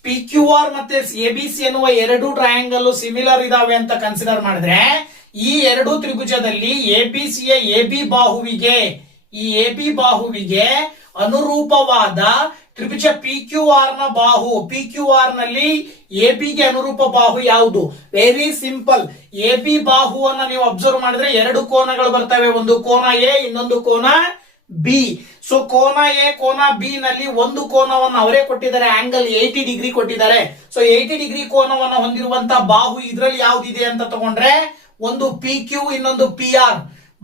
PQR ಮತ್ತೆ ABC ಎನ್ನುವ ಎರಡು ಟ್ರಯಾಂಗಲ್ ಸಿಮಿಲರ್ ಇದಾವೆ ಅಂತ ಕನ್ಸಿಡರ್ ಮಾಡಿದ್ರೆ, ಈ ಎರಡು ತ್ರಿಭುಜದಲ್ಲಿ ABC ಯ AB ಬಾಹುವಿಗೆ ಅನುರೂಪವಾದ ತ್ರಿಭುಜ PQR ನ ಬಾಹು, PQR ನಲ್ಲಿ AB ಗೆ ಅನುರೂಪ ಬಾಹು ಯಾವುದು? Very simple. AB ಬಾಹುವನ್ನ ನೀವು ಅಬ್ಸರ್ವ್ ಮಾಡಿದ್ರೆ ಎರಡು ಕೋನಗಳು ಬರ್ತವೆ, ಒಂದು ಕೋನ A, ಇನ್ನೊಂದು ಕೋನ B. ಸೊ ಕೋನ A, ಕೋನ B ನಲ್ಲಿ ಒಂದು ಕೋನವನ್ನು ಅವರೇ ಕೊಟ್ಟಿದ್ದಾರೆ, ಆಂಗಲ್ 80 ಡಿಗ್ರಿ ಕೊಟ್ಟಿದ್ದಾರೆ. ಸೊ 80 ಡಿಗ್ರಿ ಕೋನವನ್ನು ಹೊಂದಿರುವಂತಹ ಬಾಹು ಇದರಲ್ಲಿ ಯಾವ್ದಿದೆ ಅಂತ ತಗೊಂಡ್ರೆ ಒಂದು PQ, ಇನ್ನೊಂದು PR.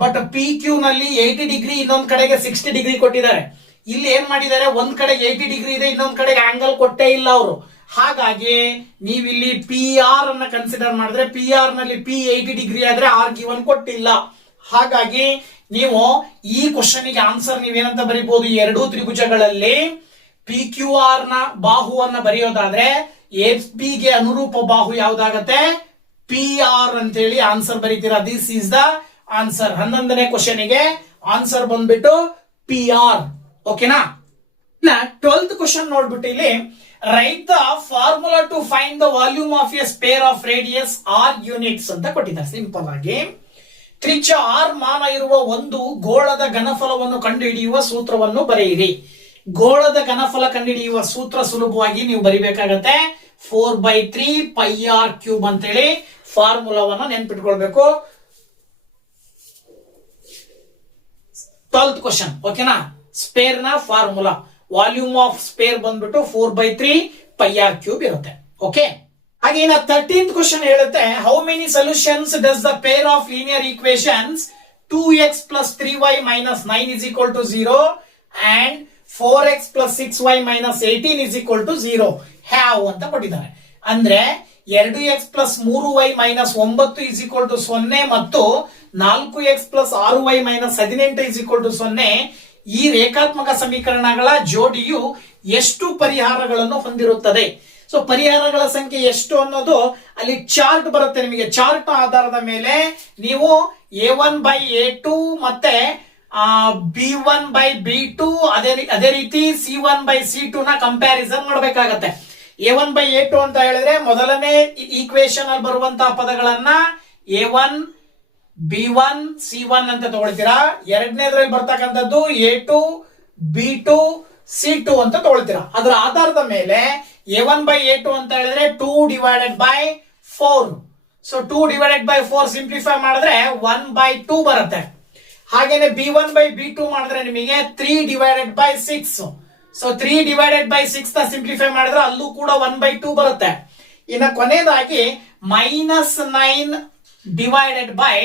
ಬಟ್ PQ ನಲ್ಲಿ 80 ಡಿಗ್ರಿ, ಇನ್ನೊಂದ್ ಕಡೆಗೆ 60 ಡಿಗ್ರಿ ಕೊಟ್ಟಿದ್ದಾರೆ. ಇಲ್ಲಿ ಏನ್ ಮಾಡಿದ್ದಾರೆ, ಒಂದ್ ಕಡೆ 80 ಡಿಗ್ರಿ ಇದೆ, ಇನ್ನೊಂದ್ ಕಡೆಗೆ ಆಂಗಲ್ ಕೊಟ್ಟೇ ಇಲ್ಲ ಅವರು. ಹಾಗಾಗಿ ನೀವಿಲ್ಲಿ PR ಅನ್ನ ಕನ್ಸಿಡರ್ ಮಾಡಿದ್ರೆ, PR ನಲ್ಲಿ P 80 ಡಿಗ್ರಿ ಆದ್ರೆ R ಗಿವನ್ ಕೊಟ್ಟಿಲ್ಲ. ಹಾಗಾಗಿ ನೀವು ಈ ಕ್ವಶನ್ ಗೆ ಆನ್ಸರ್ ನೀವೇನಂತ ಬರೀಬಹುದು, ಎರಡೂ ತ್ರಿಭುಜಗಳಲ್ಲಿ PQR ನ ಬಾಹುವನ್ನ ಬರೆಯೋದಾದ್ರೆ AB ಗೆ ಅನುರೂಪ ಬಾಹು ಯಾವ್ದಾಗತ್ತೆ, PR ಅಂತ ಹೇಳಿ ಆನ್ಸರ್ ಬರೀತೀರಾ. This is the answer. 11ನೇ ಕ್ವಶನ್ ಗೆ ಆನ್ಸರ್ ಬಂದ್ಬಿಟ್ಟು PR. ಓಕೆನಾ? 12th ಕ್ವಶನ್ ನೋಡ್ಬಿಟ್ಟು ಇಲ್ಲಿ write the formula to find the volume of a sphere of radius R units ಅಂತ ಕೊಟ್ಟಿದ್ದಾರೆ. ಸಿಂಪಲ್ ಆಗಿ ತ್ರಿಜ್ಯ R ಮಾನ ಇರುವ ಒಂದು ಗೋಳದ ಘನಫಲವನ್ನು ಕಂಡುಹಿಡಿಯುವ ಸೂತ್ರವನ್ನು ಬರೆಯಿರಿ. ಗೋಳದ ಘನಫಲ ಕಂಡುಹಿಡಿಯುವ ಸೂತ್ರ ಸುಲಭವಾಗಿ ನೀವು ಬರಿಬೇಕಾಗತ್ತೆ, 4/3 πr³ ಅಂತೇಳಿ ಫಾರ್ಮುಲಾವನ್ನು ನೆನ್ಪಿಟ್ಕೊಳ್ಬೇಕು. 12th question. ಓಕೆನಾ? ಸ್ಪೇರ್ ನ ಫಾರ್ಮುಲಾ, ವಾಲ್ಯೂಮ್ ಆಫ್ ಸ್ಪೇರ್ ಬಂದ್ಬಿಟ್ಟು 4/3 πr³ ಇರುತ್ತೆ. ಓಕೆ, ಹಾಗೆ ಇನ್ನ 13th ಕ್ವಶನ್ ಹೇಳುತ್ತೆ, how many solutions does the pair of linear equations 2x plus 3y minus 9 is equal to 0 and 4x plus 6y minus 18 is equal to 0 have ಅಂತ ಕೊಟ್ಟಿದ್ದಾರೆ. ಅಂದ್ರೆ 2x plus 3y minus 9 is equal to 0 ಮತ್ತು 4x plus 6y minus 18 is equal to 0 ಈ ರೇಖಾತ್ಮಕ ಸಮೀಕರಣಗಳ ಜೋಡಿಯು ಎಷ್ಟು ಪರಿಹಾರಗಳನ್ನು ಹೊಂದಿರುತ್ತದೆ. ಸೊ ಪರಿಹಾರಗಳ ಸಂಖ್ಯೆ ಎಷ್ಟು ಅನ್ನೋದು ಅಲ್ಲಿ ಚಾರ್ಟ್ ಬರುತ್ತೆ ನಿಮಗೆ. ಚಾರ್ಟ್ ಆಧಾರದ ಮೇಲೆ ನೀವು A1 by A2 ಮತ್ತೆ B1 by B2 ಅದೇ ರೀತಿ C1 by C2 ನ ಕಂಪ್ಯಾರಿಸನ್ ಮಾಡಬೇಕಾಗತ್ತೆ. A1 by A2 ಅಂತ ಹೇಳಿದ್ರೆ ಮೊದಲನೇ ಈಕ್ವೇಶನ್ ಅಲ್ಲಿ ಬರುವಂತಹ ಪದಗಳನ್ನ A1 B1 C1 ಅಂತ ತಗೊಳ್ತೀರಾ. ಎರಡನೇದ್ರಲ್ಲಿ ಬರ್ತಕ್ಕಂಥದ್ದು A2 B2 C2 ಅಂತ ತಗೊಳ್ತೀರಾ. ಅದರ ಆಧಾರದ ಮೇಲೆ A1 by A2 ಅಂತ ಹೇಳಿದ್ರೆ 2 divided by 4. So 2 divided by 4 simplify ಮಾಡಿದ್ರೆ 1 by 2 ಬರುತ್ತೆ. ಹಾಗೇನೆ B1 by B2 ಮಾಡಿದ್ರೆ ನಿಮಗೆ 3 divided by 6. So 3 divided by 6 ನ ಸಿಂಪ್ಲಿಫೈ ಮಾಡಿದ್ರೆ ಅಲ್ಲೂ ಕೂಡ 1 by 2 ಬರುತ್ತೆ. ಇನ್ನು ಕೊನೆಯದಾಗಿ -9 divided by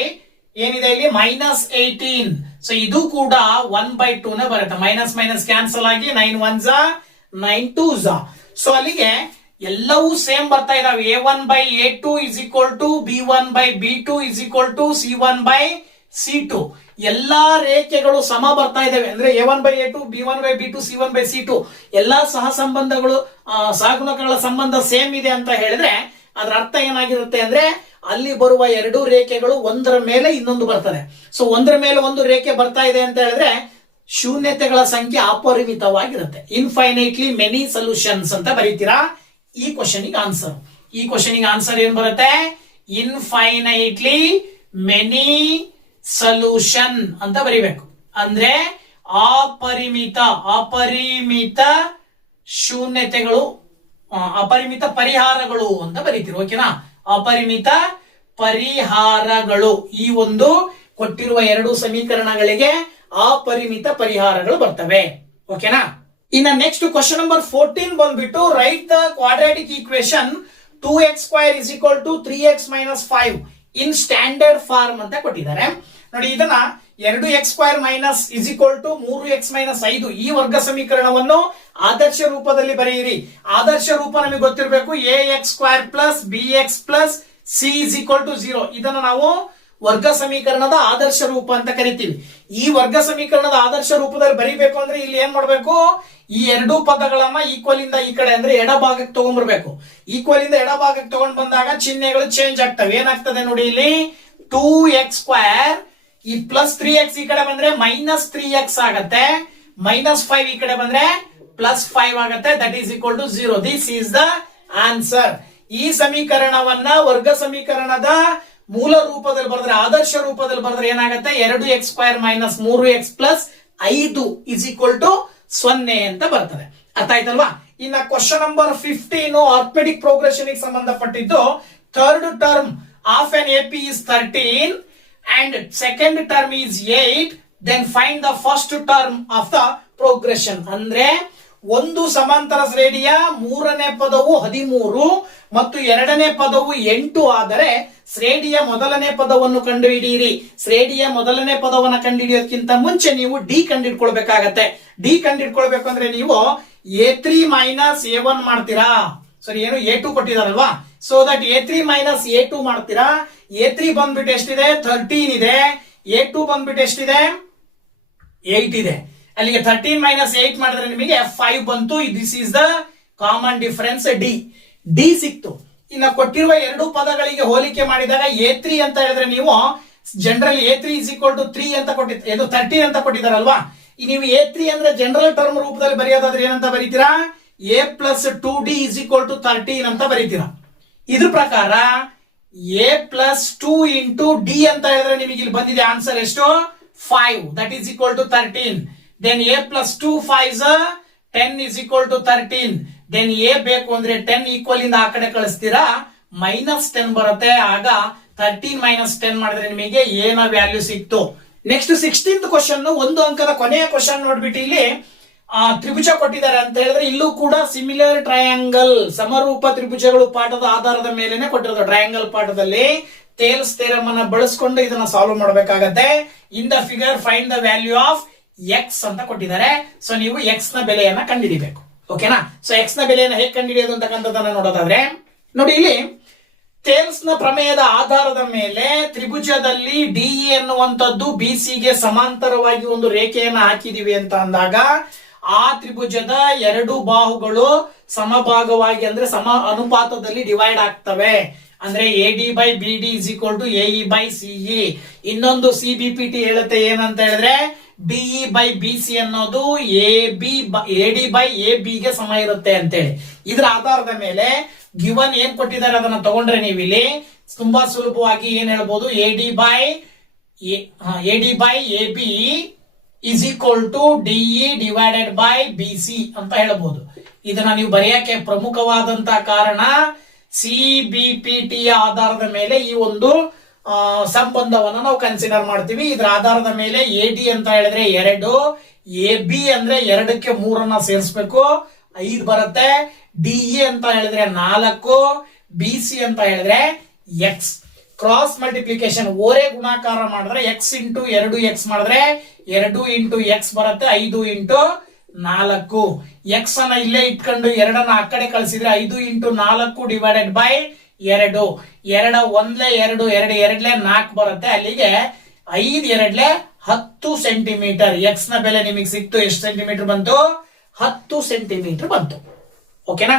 ಏನಿದೆ ಇಲ್ಲಿ -18. ಸೊ ಇದು ಕೂಡ 1 by 2 ನೇ ಬರುತ್ತೆ. ಮೈನಸ್ ಮೈನಸ್ ಕ್ಯಾನ್ಸಲ್ ಆಗಿ 9 1s 9 2s. ಸೊ ಅಲ್ಲಿಗೆ ಎಲ್ಲವೂ ಸೇಮ್ ಬರ್ತಾ ಇದಾವೆ. A1 by A2 is equal to B1 by B2 is equal to C1 by C2. ಎಲ್ಲಾ ರೇಖೆಗಳು ಸಮ ಬರ್ತಾ ಇದಾವೆ. ಅಂದ್ರೆ A1 by A2 B1 by B2 C1 by C2 ಎಲ್ಲಾ ಸಹ ಸಂಬಂಧಗಳು ಸಹಗುಣಕಗಳ ಸಂಬಂಧ ಸೇಮ್ ಇದೆ ಅಂತ ಹೇಳಿದ್ರೆ ಅದರ ಅರ್ಥ ಏನಾಗಿರುತ್ತೆ ಅಂದ್ರೆ ಅಲ್ಲಿ ಬರುವ ಎರಡು ರೇಖೆಗಳು ಒಂದರ ಮೇಲೆ ಇನ್ನೊಂದು ಬರ್ತದೆ. ಸೊ ಒಂದರ ಮೇಲೆ ಒಂದು ರೇಖೆ ಬರ್ತಾ ಇದೆ ಅಂತ ಹೇಳಿದ್ರೆ ಶೂನ್ಯತೆಗಳ ಸಂಖ್ಯೆ ಅಪರಿಮಿತವಾಗಿರುತ್ತೆ. ಇನ್ಫೈನೈಟ್ಲಿ ಮೆನಿ ಸೊಲ್ಯೂಷನ್ಸ್ ಅಂತ ಬರೀತೀರಾ. ಈ ಕ್ವಶನಿಗೆ ಆನ್ಸರ್ ಏನ್ ಬರುತ್ತೆ? ಇನ್ಫೈನೈಟ್ಲಿ ಮೆನಿ ಸೊಲ್ಯೂಷನ್ ಅಂತ ಬರೀಬೇಕು. ಅಂದ್ರೆ ಅಪರಿಮಿತ ಶೂನ್ಯತೆಗಳು, ಅಪರಿಮಿತ ಪರಿಹಾರಗಳು ಅಂತ ಬರೀತೀರಿ. ಓಕೆನಾ? ಅಪರಿಮಿತ ಪರಿಹಾರಗಳು. ಈ ಒಂದು ಕೊಟ್ಟಿರುವ ಎರಡು ಸಮೀಕರಣಗಳಿಗೆ ಅಪರಿಮಿತ ಪರಿಹಾರಗಳು ಬರ್ತವೆ. ಓಕೆನಾ? ಇನ್ನ ನೆಕ್ಸ್ಟ್ ಕ್ವಶನ್ ನಂಬರ್ 14 ಬಂದ್ಬಿಟ್ಟು write the quadratic equation 2x square is equal to 3x minus 5 ಇನ್ ಸ್ಟ್ಯಾಂಡರ್ಡ್ ಫಾರ್ಮ್ ಅಂತ ಕೊಟ್ಟಿದ್ದಾರೆ. ನೋಡಿ, ಇದನ್ನ 2x square minus is equal to 3x minus 5 ಈ ವರ್ಗ ಸಮೀಕರಣವನ್ನು ಆದರ್ಶ ರೂಪದಲ್ಲಿ ಬರೆಯಿರಿ. ಆದರ್ಶ ರೂಪ ನಮಗೆ ಗೊತ್ತಿರಬೇಕು. ax square plus bx plus c is equal to 0. ಇದನ್ನ ನಾವು ವರ್ಗ ಸಮೀಕರಣದ ಆದರ್ಶ ರೂಪ ಅಂತ ಕರಿತೀವಿ. ಈ ವರ್ಗ ಸಮೀಕರಣದ ಆದರ್ಶ ರೂಪದಲ್ಲಿ ಬರೀಬೇಕು ಅಂದ್ರೆ ಇಲ್ಲಿ ಏನ್ ಮಾಡ್ಬೇಕು? ಈ ಎರಡು ಪದಗಳನ್ನ ಈಕ್ವಲ್ ಇಂದ ಈ ಕಡೆ ಅಂದ್ರೆ ಎಡಭಾಗಕ್ಕೆ ತಗೊಂಡ್ಬರ್ಬೇಕು. ಈಕ್ವಲ್ ಇಂದ ಎಡಭಾಗಕ್ಕೆ ತಗೊಂಡ್ ಬಂದಾಗ ಚಿಹ್ನೆಗಳು ಚೇಂಜ್ ಆಗ್ತವೆ. ಏನಾಗ್ತದೆ ನೋಡಿ, ಇಲ್ಲಿ 2x ಸ್ಕ್ವೇರ್ ಈ ಪ್ಲಸ್ 3x ಈ ಕಡೆ ಬಂದ್ರೆ ಮೈನಸ್ 3x ಆಗತ್ತೆ, ಮೈನಸ್ 5 ಈ ಕಡೆ ಬಂದ್ರೆ ಪ್ಲಸ್ 5 ಆಗತ್ತೆ. That is equal to 0. This is the answer. ಈ ಸಮೀಕರಣವನ್ನ ವರ್ಗ ಸಮೀಕರಣದ ಮೂಲ ರೂಪದಲ್ಲಿ ಬರೆದ್ರೆ, ಆದರ್ಶ ರೂಪದಲ್ಲಿ ಬರೆದ್ರೆ ಏನಾಗುತ್ತೆ? 2x square minus 3x plus 5 is equal to 0 ಅಂತ ಬರ್ತದೆ. ಅರ್ಥ ಆಯ್ತಲ್ವಾ? ಇನ್ನ ಕ್ವಶನ್ ನಂಬರ್ 15 ಆರ್ಥಮೆಟಿಕ್ ಪ್ರೋಗ್ರೆಷನ್ ಗೆ ಸಂಬಂಧಪಟ್ಟಿದ್ದು. Third term of N AP is 13 and second term is 8. then find the first term of the progression. ಅಂದ್ರೆ ಒಂದು ಸಮಾಂತರ ಶ್ರೇಣಿಯ ಮೂರನೇ ಪದವು 13 ಮತ್ತು ಎರಡನೇ ಪದವು 8 ಆದರೆ ಶ್ರೇಣಿಯ ಮೊದಲನೇ ಪದವನ್ನು ಕಂಡುಹಿಡಿಯಿರಿ. ಶ್ರೇಣಿಯ ಮೊದಲನೇ ಪದವನ್ನು ಕಂಡುಹಿಡಿಯೋದಕ್ಕಿಂತ ಮುಂಚೆ ನೀವು ಡಿ ಕಂಡುಹಿಡ್ಕೊಳ್ಬೇಕಾಗತ್ತೆ. ಡಿ ಕಂಡುಹಿಡ್ಕೊಳ್ಬೇಕು ಅಂದ್ರೆ ನೀವು A3 ಮೈನಸ್ A1 ಮಾಡ್ತೀರಾ. ಸರಿ, ಏನು A2 ಕೊಟ್ಟಿದಾರಲ್ವಾ? So that A3 minus A2 ಮಾಡ್ತೀರಾ. A3 ಬಂದ್ಬಿಟ್ಟು ಎಷ್ಟಿದೆ? 13 ಇದೆ. A2 ಬಂದ್ಬಿಟ್ಟು ಎಷ್ಟಿದೆ? 8 ಇದೆ. ಅಲ್ಲಿಗೆ 13 ಮೈನಸ್ 8 ಮಾಡಿದ್ರೆ ನಿಮಗೆ 5 ಬಂತು. This is the common difference. D ಸಿಕ್ತು. ಇನ್ನು ಕೊಟ್ಟಿರುವ ಎರಡು ಪದಗಳಿಗೆ ಹೋಲಿಕೆ ಮಾಡಿದಾಗ A3 ಅಂತ ಹೇಳಿದ್ರೆ ನೀವು general A3 is equal to 3 ಅಂತ ಕೊಟ್ಟಿದ್ದಾರೆ, ಇದು 13 ಅಂತ ಕೊಟ್ಟಿದ್ದಾರಲ್ವಾ? ನೀವು A3 ಅಂದ್ರೆ ಜನರಲ್ ಟರ್ಮ್ ರೂಪದಲ್ಲಿ ಬರೆಯೋದಾದ್ರೆ ಏನಂತ ಬರೀತೀರಾ? A plus 2D is equal to 13 ಅಂತ ಬರೀತೀರಾ. ಇದ್ರ ಪ್ರಕಾರ A ಪ್ಲಸ್ 2 ಇಂಟು ಡಿ ಅಂತ ಹೇಳಿದ್ರೆ ನಿಮಗೆ ಇಲ್ಲಿ ಬಂದಿದೆ ಆನ್ಸರ್ ಎಷ್ಟು? 5. That is equal to 13. then A plus 2 5s 10 is equal to 13. then A ಬೇಕು ಅಂದ್ರೆ 10 ಈಕ್ವಲ್ ಇಂದ ಆ ಕಡೆ ಕಳಿಸ್ತೀರಾ, ಮೈನಸ್ 10 ಬರುತ್ತೆ. ಆಗ 13 ಮೈನಸ್ 10 ಮಾಡಿದ್ರೆ ನಿಮಗೆ A ನ ವ್ಯಾಲ್ಯೂ ಸಿಕ್ತು. ನೆಕ್ಸ್ಟ್ 16th ಕ್ವಶನ್, ಒಂದು ಅಂಕದ ಕೊನೆಯ ಕ್ವಶನ್ ನೋಡ್ಬಿಟ್ಟು ಇಲ್ಲಿ ತ್ರಿಭುಜ ಕೊಟ್ಟಿದ್ದಾರೆ ಅಂತ ಹೇಳಿದ್ರೆ ಇಲ್ಲೂ ಕೂಡ ಸಿಮಿಲರ್ ಟ್ರಯಾಂಗಲ್ ಸಮರೂಪ ತ್ರಿಭುಜಗಳು ಪಾಠದ ಆಧಾರದ ಮೇಲೆನೆ ಕೊಟ್ಟಿರೋದು. ಟ್ರಯಾಂಗಲ್ ಪಾಠದಲ್ಲಿ ಟೇಲ್ಸ್ ಥಿಯರಂ ಅನ್ನ ಬಳಸ್ಕೊಂಡು ಇದನ್ನ ಸಾಲ್ವ್ ಮಾಡಬೇಕಾಗತ್ತೆ. ಇನ್ the figure find the value of X ಅಂತ ಕೊಟ್ಟಿದ್ದಾರೆ. ಸೊ ನೀವು ಎಕ್ಸ್ ನ ಬೆಲೆಯನ್ನ ಕಂಡುಹಿಡಿಬೇಕು. ಓಕೆನಾ? ಸೊ ಎಕ್ಸ್ ನ ಬೆಲೆಯನ್ನ ಹೇಗೆ ಕಂಡುಹಿಡಿಯೋದು ಅಂತಕ್ಕಂಥದ್ದನ್ನ ನೋಡೋದಾದ್ರೆ ನೋಡಿ, ಇಲ್ಲಿ ಟೇಲ್ಸ್ ನ ಪ್ರಮೇಯದ ಆಧಾರದ ಮೇಲೆ ತ್ರಿಭುಜದಲ್ಲಿ ಡಿಇ ಎನ್ನುವಂಥದ್ದು ಬಿಸಿಗೆ ಸಮಾಂತರವಾಗಿ ಒಂದು ರೇಖೆಯನ್ನ ಹಾಕಿದೀವಿ ಅಂತ ಅಂದಾಗ ಆ ತ್ರಿಭುಜದ ಎರಡು ಬಾಹುಗಳು ಸಮಭಾಗವಾಗಿ ಅಂದ್ರೆ ಸಮ ಅನುಪಾತದಲ್ಲಿ ಡಿವೈಡ್ ಆಗ್ತವೆ. ಅಂದ್ರೆ AD by BD is equal to AE by CE. ಇನ್ನೊಂದು ಸಿಬಿಪಿಟಿ ಹೇಳುತ್ತೆ ಏನಂತ ಹೇಳಿದ್ರೆ ಬಿಇ ಬೈ ಬಿಸಿ ಅನ್ನೋದು ಎಡಿ ಬೈ ಎ ಬಿಗೆ ಸಮ ಇರುತ್ತೆ ಅಂತೇಳಿ. ಇದರ ಆಧಾರದ ಮೇಲೆ ಗಿವನ್ ಏನ್ ಕೊಟ್ಟಿದ್ದಾರೆ ಅದನ್ನ ತಗೊಂಡ್ರೆ ನೀವು ಇಲ್ಲಿ ತುಂಬಾ ಸುಲಭವಾಗಿ ಏನ್ ಹೇಳ್ಬೋದು, AD by A B is equal to DE divided by BC ಅಂತ ಹೇಳ್ಬೋದು. ಇದನ್ನ ನೀವು ಬರೆಯಕ್ಕೆ ಪ್ರಮುಖವಾದಂತಹ ಕಾರಣ ಸಿಬಿಪಿಟಿ ಆಧಾರದ ಮೇಲೆ ಈ ಒಂದು ಸಂಬಂಧವನ್ನ ನಾವು ಕನ್ಸಿಡರ್ ಮಾಡ್ತೀವಿ. ಇದರ ಆಧಾರದ ಮೇಲೆ ಎಡಿ ಅಂತ ಹೇಳಿದ್ರೆ 2, ಎ ಬಿ ಅಂದ್ರೆ 2ಕ್ಕೆ 3 ಸೇರಿಸಬೇಕು, 5 ಬರುತ್ತೆ. ಡಿಇ ಅಂತ ಹೇಳಿದ್ರೆ 4, ಬಿಸಿ ಅಂತ ಹೇಳಿದ್ರೆ ಎಕ್ಸ್. ಕ್ರಾಸ್ ಮಲ್ಟಿಪ್ಲಿಕೇಶನ್ ಓರೆ ಗುಣಾಕಾರ ಮಾಡಿದ್ರೆ ಎಕ್ಸ್ ಇಂಟು 2x ಮಾಡಿದ್ರೆ 2 ಇಂಟು ಎಕ್ಸ್ ಬರುತ್ತೆ, 5 ಇಂಟು 4. ಎಕ್ಸ್ ಅನ್ನ ಇಲ್ಲೇ ಇಟ್ಕೊಂಡು 2 ಆ ಕಡೆ ಕಳಿಸಿದ್ರೆ 5 ಇಂಟು 4 ಡಿವೈಡೆಡ್ ಬೈ 2. 2 1 2 2 2 4 ಬರುತ್ತೆ. ಅಲ್ಲಿಗೆ 5 2 10 ಸೆಂಟಿಮೀಟರ್. ಎಕ್ಸ್ ನ ಬೆಲೆ ನಿಮಗೆ ಸಿಕ್ತು. ಎಷ್ಟು ಸೆಂಟಿಮೀಟರ್ ಬಂತು? 10 ಸೆಂಟಿಮೀಟರ್ ಬಂತು. ಓಕೆನಾ?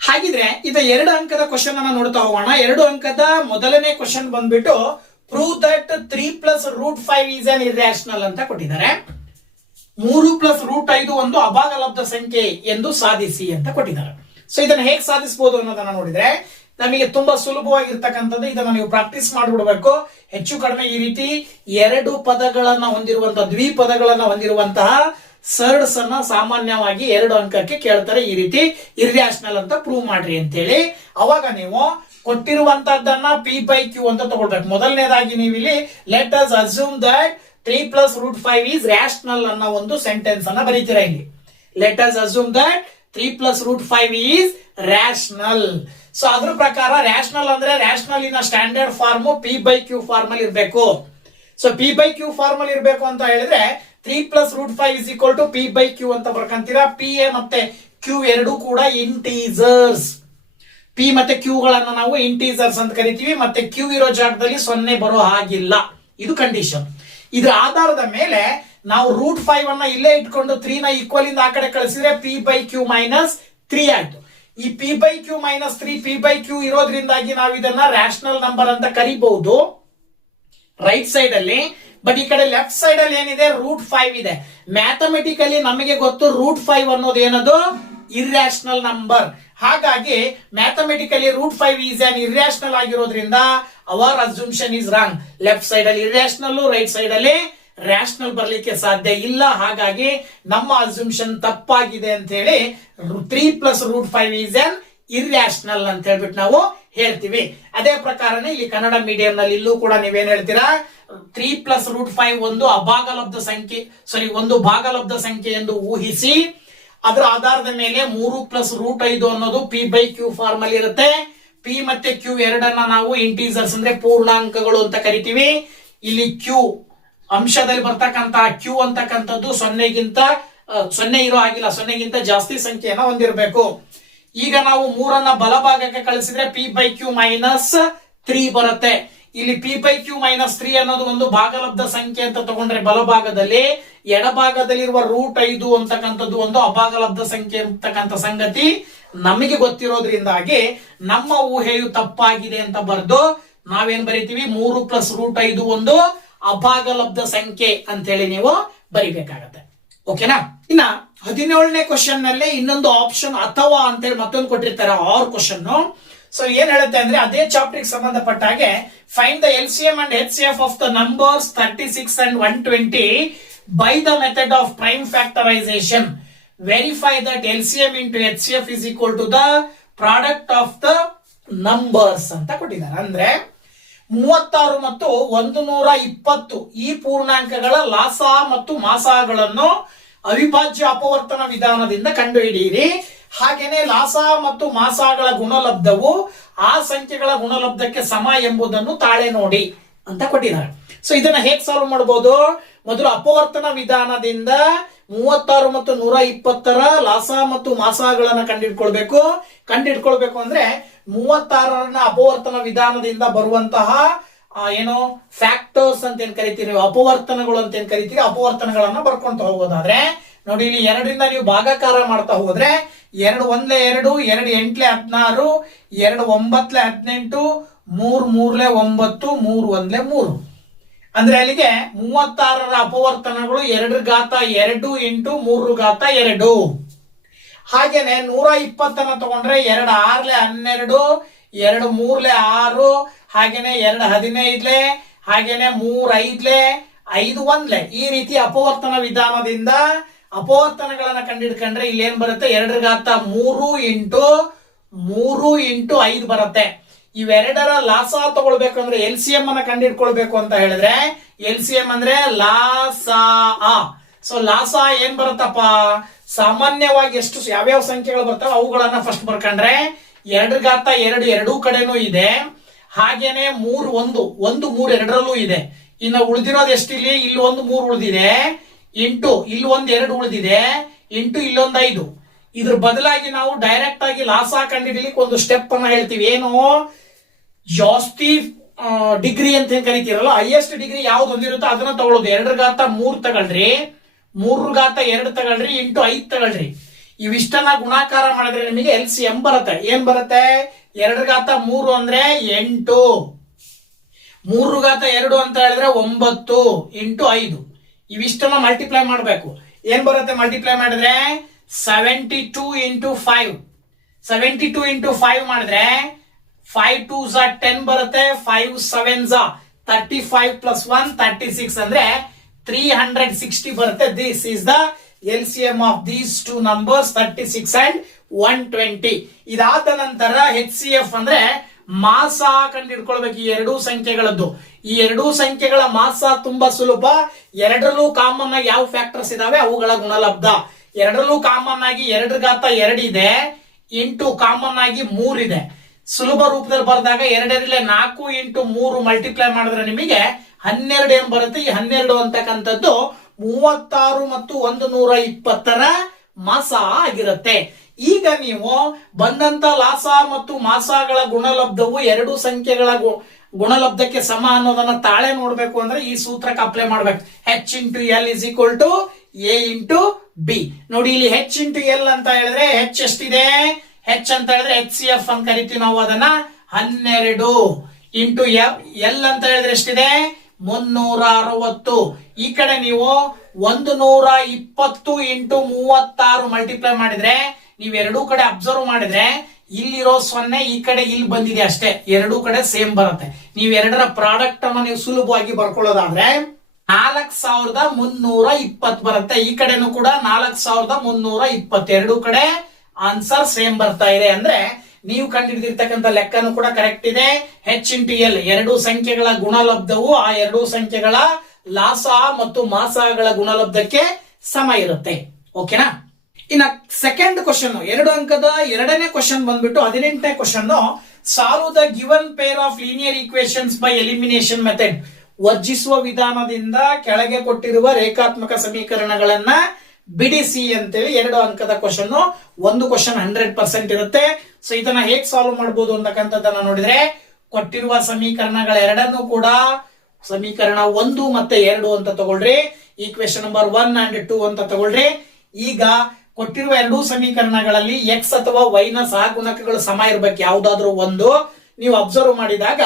ಹಾಗಿದ್ರೆ ಇದು 2 ಅಂಕದ ಕ್ವಶನ್ ಅನ್ನ ನೋಡ್ತಾ ಹೋಗೋಣ. 2 ಅಂಕದ ಮೊದಲನೇ ಕ್ವಶನ್ ಬಂದ್ಬಿಟ್ಟು prove that 3 + √5 is an irrational ಅಂತ ಕೊಟ್ಟಿದ್ದಾರೆ. 3 + √5 ಒಂದು ಅಭಾಗಲಬ್ಧ ಸಂಖ್ಯೆ ಎಂದು ಸಾಧಿಸಿ ಅಂತ ಕೊಟ್ಟಿದ್ದಾರೆ. ಸೊ ಇದನ್ನ ಹೇಗೆ ಸಾಧಿಸಬಹುದು ಅನ್ನೋದನ್ನ ನೋಡಿದ್ರೆ ನಮಗೆ ತುಂಬಾ ಸುಲಭವಾಗಿರ್ತಕ್ಕಂಥದ್ದು. ಇದನ್ನ ನೀವು ಪ್ರಾಕ್ಟೀಸ್ ಮಾಡಿಬಿಡ್ಬೇಕು. ಹೆಚ್ಚು ಕಡಿಮೆ ಈ ರೀತಿ 2 ಪದಗಳನ್ನ ಹೊಂದಿರುವಂತಹ ದ್ವಿಪದಗಳನ್ನ ಹೊಂದಿರುವಂತಹ ಸರ್ಡ್ಸ್ ಅನ್ನ ಸಾಮಾನ್ಯವಾಗಿ 2 ಅಂಕಕ್ಕೆ ಕೇಳ್ತಾರೆ. ಈ ರೀತಿ ಇರ್ರಾಷನಲ್ ಅಂತ ಪ್ರೂವ್ ಮಾಡ್ರಿ ಅಂತ ಹೇಳಿ ಅವಾಗ ನೀವು ಕೊಟ್ಟಿರುವಂತದ್ದನ್ನ P/Q ಅಂತ ತಗೊಳ್ಬೇಕು. ಮೊದಲನೇದಾಗಿ ನೀವು ಇಲ್ಲಿ let us assume that 3 + √5 is rational ಅನ್ನೋ ಒಂದು ಸೆಂಟೆನ್ಸ್ ಅನ್ನ ಬರೀತೀರಾ ಇಲ್ಲಿ. Let us assume that 3 + √5 is rational. So ಅದ್ರ ಪ್ರಕಾರ ರಾಷನಲ್ ಅಂದ್ರೆ rational in standard form P/Q form ಅಲ್ಲಿ ಇರಬೇಕು. ಸೊ P/Q ಫಾರ್ಮ್ ಅಲ್ಲಿ ಇರಬೇಕು ಅಂತ ಹೇಳಿದ್ರೆ 3 + √5 is equal to P/Q ಅಂತ ಬರ್ಕಂತೀರಾ. P ಮತ್ತೆ Q ಎರಡೂ ಕೂಡ ಇಂಟೀಜರ್ಸ್. P ಮತ್ತೆ Q ಗಳನ್ನ ನಾವು ಇಂಟೀಜರ್ಸ್ ಅಂತ ಕರಿತೀವಿ. ಮತ್ತೆ Q ಇರೋ ಜಾಗದಲ್ಲಿ 0 ಬರೋ ಹಾಗಿಲ್ಲ. ಇದು ಕಂಡೀಷನ್. ಇದರ ಆಧಾರದ ಮೇಲೆ ನಾವು √5 ಅನ್ನ ಇಲ್ಲೇ ಇಟ್ಕೊಂಡು 3 ನ ಈಕ್ವಲ್ ಇಂದ ಆ ಕಡೆ ಕಳಿಸಿದ್ರೆ P/Q - 3 ಆಯ್ತು. ಈ P/Q - 3 P/Q ಇರೋದ್ರಿಂದಾಗಿ ನಾವು ಇದನ್ನ ರಾಷನಲ್ ನಂಬರ್ ಅಂತ ಕರಿಬಹುದು ರೈಟ್ ಸೈಡ್ ಅಲ್ಲಿ. ಬಟ್ ಈ ಕಡೆ ಲೆಫ್ಟ್ ಸೈಡ್ ಅಲ್ಲಿ ಏನಿದೆ √5 ಇದೆ. ಮ್ಯಾಥಮೆಟಿಕಲಿ ನಮಗೆ ಗೊತ್ತು √5 ಅನ್ನೋದು ಏನದು ಇರ್ರಾಷನಲ್ ನಂಬರ್. ಹಾಗಾಗಿ ಮ್ಯಾಥಮೆಟಿಕಲಿ √5 ಈಸ್ ಆನ್ ಇರ್ರಾಷನಲ್ ಆಗಿರೋದ್ರಿಂದ our assumption is wrong. Left side ಅಲ್ಲಿ ಇರ್ರಾಷನಲ್, ರೈಟ್ ಸೈಡ್ ಅಲ್ಲಿ ರಾಷನಲ್ ಬರ್ಲಿಕ್ಕೆ ಸಾಧ್ಯ ಇಲ್ಲ. ಹಾಗಾಗಿ ನಮ್ಮ ಅಸ್ಯೂಮ್ಷನ್ ತಪ್ಪಾಗಿದೆ ಅಂತ ಹೇಳಿ 3 + √5 ಈಸ್ ಆನ್ ಇರ್ರಾಷನಲ್ ಅಂತ ಹೇಳ್ಬಿಟ್ಟು ನಾವು ಹೇಳ್ತೀವಿ. ಅದೇ ಪ್ರಕಾರನೇ ಇಲ್ಲಿ ಕನ್ನಡ ಮೀಡಿಯಂ ನಲ್ಲಿ ಇಲ್ಲೂ ಕೂಡ ನೀವೇನ್ ಹೇಳ್ತೀರಾ, 3 + √5 ಒಂದು ಅಭಾಗಲಬ್ಧ ಸಂಖ್ಯೆ ಒಂದು ಭಾಗಲಬ್ಧ ಸಂಖ್ಯೆ ಎಂದು ಊಹಿಸಿ ಅದರ ಆಧಾರದ ಮೇಲೆ 3 + √5 ಅನ್ನೋದು P/Q ಫಾರ್ಮ್ ಅಲ್ಲಿ ಇರುತ್ತೆ. P ಮತ್ತೆ Q ಎರಡನ್ನ ನಾವು ಇಂಟೀಜರ್ಸ್ ಅಂದ್ರೆ ಪೂರ್ಣಾಂಕಗಳು ಅಂತ ಕರಿತೀವಿ. ಇಲ್ಲಿ Q ಅಂಶದಲ್ಲಿ ಬರ್ತಕ್ಕಂತಹ Q ಅಂತಕ್ಕಂಥದ್ದು 0 ಇರೋ ಆಗಿಲ್ಲ, 0ಗಿಂತ ಜಾಸ್ತಿ ಸಂಖ್ಯೆಯನ್ನ ಹೊಂದಿರಬೇಕು. ಈಗ ನಾವು 3ಅನ್ನ ಬಲಭಾಗಕ್ಕೆ ಕಳಿಸಿದ್ರೆ P/Q - 3 ಬರುತ್ತೆ. ಇಲ್ಲಿ P/Q - 3 ಅನ್ನೋದು ಒಂದು ಭಾಗಲಬ್ಧ ಸಂಖ್ಯೆ ಅಂತ ತಗೊಂಡ್ರೆ ಬಲಭಾಗದಲ್ಲಿ, ಎಡಭಾಗದಲ್ಲಿರುವ √5 ಅಂತಕ್ಕಂಥದ್ದು ಒಂದು ಅಭಾಗಲಬ್ಧ ಸಂಖ್ಯೆ ಅಂತಕ್ಕಂಥ ಸಂಗತಿ ನಮಗೆ ಗೊತ್ತಿರೋದ್ರಿಂದಾಗಿ ನಮ್ಮ ಊಹೆಯು ತಪ್ಪಾಗಿದೆ ಅಂತ ಬರೆದು ನಾವೇನ್ ಬರಿತೀವಿ, 3 + √5 ಒಂದು ಅಭಾಗಲಬ್ಧ ಸಂಖ್ಯೆ ಅಂತ ಹೇಳಿ ನೀವು ಬರಿಬೇಕಾಗತ್ತೆ. ಓಕೆನಾ? ಇನ್ನ 17ನೇ ಕ್ವಶನ್ ನಲ್ಲಿ ಇನ್ನೊಂದು ಆಪ್ಷನ್ ಅಥವಾ ಅಂತೇಳಿ ಮತ್ತೊಂದು ಕೊಟ್ಟಿರ್ತಾರೆ, ಆರ್ ಕ್ವಶನ್. ಸೊ ಏನ್ ಹೇಳುತ್ತೆ ಅಂದ್ರೆ ಅದೇ ಚಾಪ್ಟರ್ ಸಂಬಂಧಪಟ್ಟ ಹಾಗೆ find the LCM and HCF of the numbers 36 and 120 by the method of prime factorization. Verify that LCM into HCF is equal to the product of the numbers ಅಂತ ಕೊಟ್ಟಿದ್ದಾರೆ. ಅಂದ್ರೆ 36 ಮತ್ತು 120 ಈ ಪೂರ್ಣಾಂಕಗಳ ಲಾಸ ಮತ್ತು ಮಾಸಗಳನ್ನು ಅವಿಭಾಜ್ಯ ಅಪವರ್ತನ ವಿಧಾನದಿಂದ ಕಂಡುಹಿಡಿಯಿರಿ. ಹಾಗೇನೆ ಲಾಸ ಮತ್ತು ಮಾಸಾಗಳ ಗುಣಲಬ್ಧವು ಆ ಸಂಖ್ಯೆಗಳ ಗುಣಲಬ್ಧಕ್ಕೆ ಸಮ ಎಂಬುದನ್ನು ತಾಳೆ ನೋಡಿ ಅಂತ ಕೊಟ್ಟಿದ್ದಾರೆ. ಸೊ ಇದನ್ನ ಹೇಗೆ ಸಾಲ್ವ್ ಮಾಡಬಹುದು? ಮೊದಲು ಅಪವರ್ತನ ವಿಧಾನದಿಂದ 36 ಮತ್ತು 120ರ ಲಾಸ ಮತ್ತು ಮಾಸಾಗಳನ್ನ ಕಂಡಿಡ್ಕೊಳ್ಬೇಕು ಅಂದ್ರೆ 36ರನ್ನ ಅಪವರ್ತನ ವಿಧಾನದಿಂದ ಬರುವಂತಹ ಏನು ಫ್ಯಾಕ್ಟರ್ಸ್ ಅಂತ ಏನ್ ಕರಿತೀರಿ, ಅಪವರ್ತನಗಳು ಅಂತ ಏನ್ ಕರಿತೀರಿ, ಅಪವರ್ತನಗಳನ್ನ ಬರ್ಕೊಂತ ಹೋಗೋದಾದ್ರೆ ನೋಡಿ, ಇಲ್ಲಿ 2ರಿಂದ ನೀವು ಭಾಗಾಕಾರ ಮಾಡ್ತಾ ಹೋದ್ರೆ 2 1 2, 2 8 16, 2 9 18, 3 3 9, 3 1 3. ಅಂದ್ರೆ ಅಲ್ಲಿಗೆ 36ರ ಅಪವರ್ತನಗಳು 2 ಇಂಟು 3 ಹಾಗೇನೆ 120 ತಗೊಂಡ್ರೆ 2 6 12, 2 3 6, ಹಾಗೇನೆ 2 15, ಹಾಗೇನೆ 3 5, 5 1. ಈ ರೀತಿ ಅಪವರ್ತನ ವಿಧಾನದಿಂದ ಅಪವರ್ತನಗಳನ್ನ ಕಂಡಿಡ್ಕೊಂಡ್ರೆ ಇಲ್ಲಿ ಏನ್ ಬರುತ್ತೆ, 2 ಇಂಟು 3 ಇಂಟು 5 ಬರುತ್ತೆ. ಇವೆರಡರ ಲಾಸ ತಗೊಳ್ಬೇಕಂದ್ರೆ LCM ಅನ್ನ ಕಂಡಿಡ್ಕೊಳ್ಬೇಕು ಅಂತ ಹೇಳಿದ್ರೆ LCM ಅಂದ್ರೆ ಲಾಸಾ. ಸೊ ಲಾಸ ಏನ್ ಬರುತ್ತಪ್ಪ, ಸಾಮಾನ್ಯವಾಗಿ ಎಷ್ಟು ಯಾವ್ಯಾವ ಸಂಖ್ಯೆಗಳು ಬರ್ತಾವ ಅವುಗಳನ್ನ ಫಸ್ಟ್ ಬರ್ಕೊಂಡ್ರೆ 2 ಎರಡೂ ಕಡೆನೂ ಇದೆ, ಹಾಗೇನೆ 3 1 3 ಎರಡರಲ್ಲೂ ಇದೆ. ಇನ್ನು ಉಳಿದಿರೋದು ಎಷ್ಟಿಲ್ಲಿ, ಇಲ್ಲಿ 1 3 ಉಳಿದಿದೆ, ಇಂಟು ಇಲ್ಲಿ 1 2 ಉಳಿದಿದೆ, ಇಂಟು ಇಲ್ಲೊಂದು 5. ಇದ್ರ ಬದಲಾಗಿ ನಾವು ಡೈರೆಕ್ಟ್ ಆಗಿ ಲಾಸ ಕಂಡಿಡ್ಲಿಕ್ಕೆ ಒಂದು ಸ್ಟೆಪ್ ಅನ್ನ ಹೇಳ್ತೀವಿ. ಏನು, ಜಾಸ್ತಿ ಡಿಗ್ರಿ ಅಂತ ಏನ್ ಕರಿತೀರಲ್ಲ, ಹೈಯೆಸ್ಟ್ ಡಿಗ್ರಿ ಯಾವ್ದು ಹೊಂದಿರುತ್ತೋ ಅದನ್ನ ತಗೊಳ್ಳೋದು. 2 ತಗೊಳ್ರಿ, 3 ತಗೊಳ್ರಿ, ಇಂಟು 5 ತಗೊಳ್ರಿ. ಇವಿಷ್ಟನ್ನ ಗುಣಾಕಾರ ಮಾಡಿದ್ರೆ ನಿಮಗೆ LCM ಬರುತ್ತೆ. ಏನ್ ಬರುತ್ತೆ, 2 ಅಂದ್ರೆ 8, 3 ಅಂತ ಹೇಳಿದ್ರೆ 9 ಇಂಟು 5. ಇವಿಷ್ಟನ್ನ ಮಲ್ಟಿಪ್ಲೈ ಮಾಡ್ಬೇಕು. ಏನ್ ಬರುತ್ತೆ ಮಲ್ಟಿಪ್ಲೈ ಮಾಡಿದ್ರೆ 72 ಇಂಟು 5. 72 ಇಂಟು 5 ಮಾಡಿದ್ರೆ 5 2s 10 ಬರುತ್ತೆ, 5 7s 35 ಪ್ಲಸ್ 1 36 ಅಂದ್ರೆ 360 ಬರುತ್ತೆ. This is the LCM of these two numbers 36 and 120. ಇದಾದ ನಂತರ HCF ಅಂದ್ರೆ ಮಾಸ ಕಂಡುಹಿಡ್ಕೊಳ್ಬೇಕು ಈ ಎರಡೂ ಸಂಖ್ಯೆಗಳದ್ದು. ಈ ಎರಡೂ ಸಂಖ್ಯೆಗಳ ಮಾಸ ತುಂಬಾ ಸುಲಭ. ಎರಡರಲ್ಲೂ ಕಾಮನ್ ಆಗಿ ಯಾವ ಫ್ಯಾಕ್ಟರ್ಸ್ ಇದಾವೆ ಅವುಗಳ ಗುಣಲಬ್ಧ. ಎರಡರಲ್ಲೂ ಕಾಮನ್ ಆಗಿ 2 ಇದೆ, ಇಂಟು ಕಾಮನ್ ಆಗಿ 3 ಇದೆ. ಸುಲಭ ರೂಪದಲ್ಲಿ ಬರೆದಾಗ 2 4 ಇಂಟು 3 ಮಲ್ಟಿಪ್ಲೈ ಮಾಡಿದ್ರೆ ನಿಮಗೆ 12 ಏನ್ ಬರುತ್ತೆ. ಈ 12 ಅಂತಕ್ಕಂಥದ್ದು 36 ಮತ್ತು 120ರ ಮಾಸ ಆಗಿರುತ್ತೆ. ಈಗ ನೀವು ಬಂದಂತ ಲಾಸ ಮತ್ತು ಮಾಸಗಳ ಗುಣಲಬ್ಧವು ಎರಡು ಸಂಖ್ಯೆಗಳ ಗುಣಲಬ್ಧಕ್ಕೆ ಸಮ ಅನ್ನೋದನ್ನ ತಾಳೆ ನೋಡ್ಬೇಕು ಅಂದ್ರೆ ಈ ಸೂತ್ರಕ್ಕೆ ಅಪ್ಲೈ ಮಾಡ್ಬೇಕು. H into L is equal to A into B. ನೋಡಿ ಇಲ್ಲಿ H ಇಂಟು L ಅಂತ ಹೇಳಿದ್ರೆ H ಎಷ್ಟಿದೆ, H ಅಂತ ಹೇಳಿದ್ರೆ HCF ಅಂತ ಕರಿತೀವಿ ನಾವು ಅದನ್ನ. 12 ಇಂಟು L ಅಂತ ಹೇಳಿದ್ರೆ ಎಷ್ಟಿದೆ, 360. ಈ ಕಡೆ ನೀವು 120 ಇಂಟು 36 ಮಲ್ಟಿಪ್ಲೈ ಮಾಡಿದ್ರೆ ನೀವು ಎರಡೂ ಕಡೆ ಅಬ್ಸರ್ವ್ ಮಾಡಿದ್ರೆ ಇಲ್ಲಿರೋ 0 ಈ ಕಡೆ ಇಲ್ಲಿ ಬಂದಿದೆ ಅಷ್ಟೇ, ಎರಡೂ ಕಡೆ ಸೇಮ್ ಬರುತ್ತೆ. ನೀವು ಎರಡರ ಪ್ರಾಡಕ್ಟ್ ಅನ್ನ ನೀವು ಸುಲಭವಾಗಿ ಬರ್ಕೊಳ್ಳೋದಾದ್ರೆ 4320 ಬರುತ್ತೆ. ಈ ಕಡೆನೂ ಕೂಡ 4320, ಎರಡೂ ಕಡೆ ಆನ್ಸರ್ ಸೇಮ್ ಬರ್ತಾ ಇದೆ. ಅಂದ್ರೆ ನೀವು ಕಂಡುಹಿಡಿದಿರ್ತಕ್ಕಂಥ ಲೆಕ್ಕನೂ ಕೂಡ ಕರೆಕ್ಟ್ ಇದೆ. H ಇಂಟು L ಎರಡು ಸಂಖ್ಯೆಗಳ ಗುಣಲಬ್ಧವು ಆ ಎರಡೂ ಸಂಖ್ಯೆಗಳ ಲಾಸ ಮತ್ತು ಮಾಸಗಳ ಗುಣಲಬ್ಧಕ್ಕೆ ಸಮ ಇರುತ್ತೆ. ಓಕೆನಾ? ಇನ್ನ ಸೆಕೆಂಡ್ ಕ್ವಶನ್, 2 ಅಂಕದ ಎರಡನೇ ಕ್ವಶನ್ ಬಂದ್ಬಿಟ್ಟು 18ನೇ question. Solve the given pair of linear equations by elimination method. ವರ್ಜಿಸುವ ವಿಧಾನದಿಂದ ಕೆಳಗೆ ಕೊಟ್ಟಿರುವ ರೇಖಾತ್ಮಕ ಸಮೀಕರಣಗಳನ್ನ ಬಿಡಿಸಿ ಅಂತೇಳಿ 2 ಅಂಕದ ಕ್ವಶನ್. ಒಂದು ಕ್ವಶನ್ 100% ಇರುತ್ತೆ. ಸೊ ಇದನ್ನ ಹೇಗೆ ಸಾಲ್ವ್ ಮಾಡಬಹುದು ಅಂತಕ್ಕಂಥದ್ದನ್ನ ನೋಡಿದ್ರೆ ಕೊಟ್ಟಿರುವ ಸಮೀಕರಣಗಳೆರಡನ್ನು ಕೂಡ ಸಮೀಕರಣ 1 ಮತ್ತೆ 2 ಅಂತ ತಗೊಳ್ರಿ. ಈಕ್ವೇಶನ್ ನಂಬರ್ 1 and 2 ಅಂತ ತಗೊಳ್ರಿ. ಈಗ ಕೊಟ್ಟಿರುವ ಎರಡೂ ಸಮೀಕರಣಗಳಲ್ಲಿ x ಅಥವಾ y ನ ಸಹಗುಣಕಗಳು ಸಮ ಇರಬೇಕು. ಯಾವ್ದಾದ್ರು ಒಂದು ನೀವು ಅಬ್ಸರ್ವ್ ಮಾಡಿದಾಗ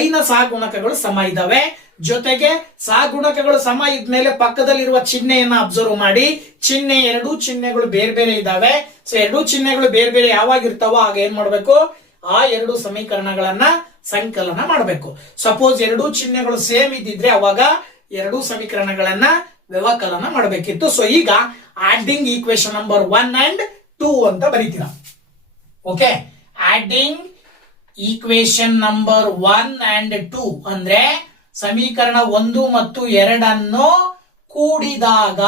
y ನ ಸಹಗುಣಕಗಳು ಸಮ ಇದಾವೆ. ಜೊತೆಗೆ ಸಹಗುಣಕಗಳು ಸಮ ಇದ್ಮೇಲೆ ಪಕ್ಕದಲ್ಲಿರುವ ಚಿಹ್ನೆಯನ್ನ ಅಬ್ಸರ್ವ್ ಮಾಡಿ. ಎರಡೂ ಚಿಹ್ನೆಗಳು ಬೇರೆ ಬೇರೆ ಇದಾವೆ. ಸೊ ಎರಡೂ ಚಿಹ್ನೆಗಳು ಬೇರೆ ಬೇರೆ ಯಾವಾಗಿರ್ತಾವೋ ಆಗ ಏನ್ ಮಾಡ್ಬೇಕು, ಆ ಎರಡು ಸಮೀಕರಣಗಳನ್ನ ಸಂಕಲನ ಮಾಡಬೇಕು. ಸಪೋಸ್ ಎರಡೂ ಚಿಹ್ನೆಗಳು ಸೇಮ್ ಇದ್ದಿದ್ರೆ ಅವಾಗ ಎರಡೂ ಸಮೀಕರಣಗಳನ್ನ ವ್ಯವಕಲನ ಮಾಡಬೇಕಿತ್ತು. ಸೊ ಈಗ ಆಡಿಂಗ್ ಈಕ್ವೇಶನ್ ನಂಬರ್ 1 and 2 ಅಂತ ಬರೀತೀರಾ. Okay, adding equation number 1 and 2 ಅಂದ್ರೆ ಸಮೀಕರಣ 1 ಮತ್ತು 2 ಅನ್ನು ಕೂಡಿದಾಗ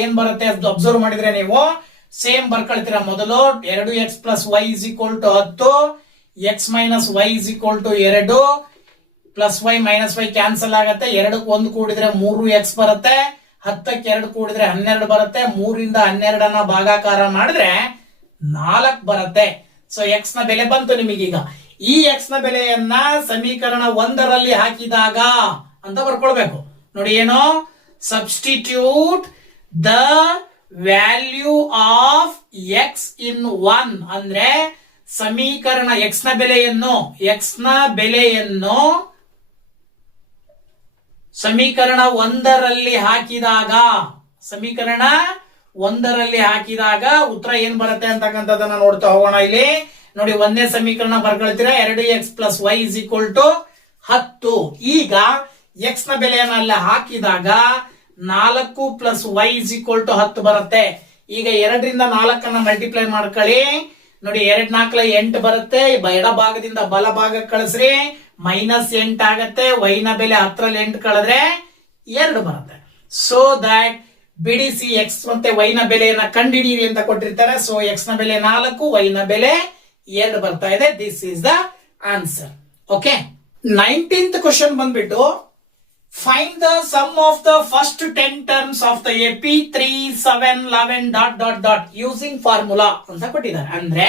ಏನ್ ಬರುತ್ತೆ ಅದು ಅಬ್ಸರ್ವ್ ಮಾಡಿದ್ರೆ ನೀವು ಸೇಮ್ ಬರ್ಕೊಳ್ತೀರಾ. ಮೊದಲು 2x plus y is equal to 10, x minus y is equal to 2, plus y minus y cancel ಆಗುತ್ತೆ. 2ಕ್ಕೆ 1 ಕೂಡಿದ್ರೆ 3x ಬರುತ್ತೆ, 10ಕ್ಕೆ 2 ಕೂಡಿದ್ರೆ 12 ಬರುತ್ತೆ. 3ರಿಂದ 12 ಭಾಗಾಕಾರ ಮಾಡಿದ್ರೆ 4 ಬರುತ್ತೆ. ಸೊ ಎಕ್ಸ್ ನ ಬೆಲೆ ಬಂತು ನಿಮಗೀಗ. ಈ ಎಕ್ಸ್ ನ ಬೆಲೆಯನ್ನ ಸಮೀಕರಣ 1ರಲ್ಲಿ ಹಾಕಿದಾಗ ಅಂತ ಬರ್ಕೊಳ್ಬೇಕು. ನೋಡಿ ಏನು, substitute the value of X in 1 ಅಂದ್ರೆ ಸಮೀಕರಣ ಎಕ್ಸ್ ನ ಬೆಲೆಯನ್ನು ಸಮೀಕರಣ 1ರಲ್ಲಿ ಹಾಕಿದಾಗ ಉತ್ತರ ಏನ್ ಬರುತ್ತೆ ಅಂತಕ್ಕಂಥದ್ದನ್ನ ನೋಡ್ತಾ ಹೋಗೋಣ. ಇಲ್ಲಿ ನೋಡಿ, 1ನೇ ಸಮೀಕರಣ ಬರ್ಕೊಳ್ತೀರಾ, 2x plus y is equal to 10. ಈಗ ಎಕ್ಸ್ ನ ಬೆಲೆಯನ್ನ ಅಲ್ಲಿ ಹಾಕಿದಾಗ 4 plus y is equal to 10 ಬರುತ್ತೆ. ಈಗ 2ರಿಂದ 4 ಮಲ್ಟಿಪ್ಲೈ ಮಾಡ್ಕೊಳ್ಳಿ. ನೋಡಿ, 2 4 8 ಬರುತ್ತೆ. ಎಡ ಭಾಗದಿಂದ ಬಲ ಭಾಗಕ್ಕೆ ಕಳಿಸ್ರಿ, -8 ಆಗತ್ತೆ. ವೈ ನ ಬೆಲೆ 10ರಲ್ಲಿ 8 ಕಳೆದ್ರೆ 2 ಬರುತ್ತೆ. ಸೊ ದಟ್ ಬಿಡಿಸಿ ಎಕ್ಸ್ ಮತ್ತೆ ವೈ ನ ಬೆಲೆಯನ್ನ ಕಂಡುಹಿಡಿಯಿರಿ ಅಂತ ಕೊಟ್ಟಿರ್ತಾರೆ. ಸೊ ಎಕ್ಸ್ ನ ಬೆಲೆ 4, ವೈ ನ ಬೆಲೆ 2 ಬರ್ತಾ ಇದೆ. This is the answer. Okay, 19th question ಬಂದ್ಬಿಟ್ಟು find the sum of the first 10 terms of the AP 3, 7, 11 ... using formula ಅಂತ ಕೊಟ್ಟಿದ್ದಾರೆ. ಅಂದ್ರೆ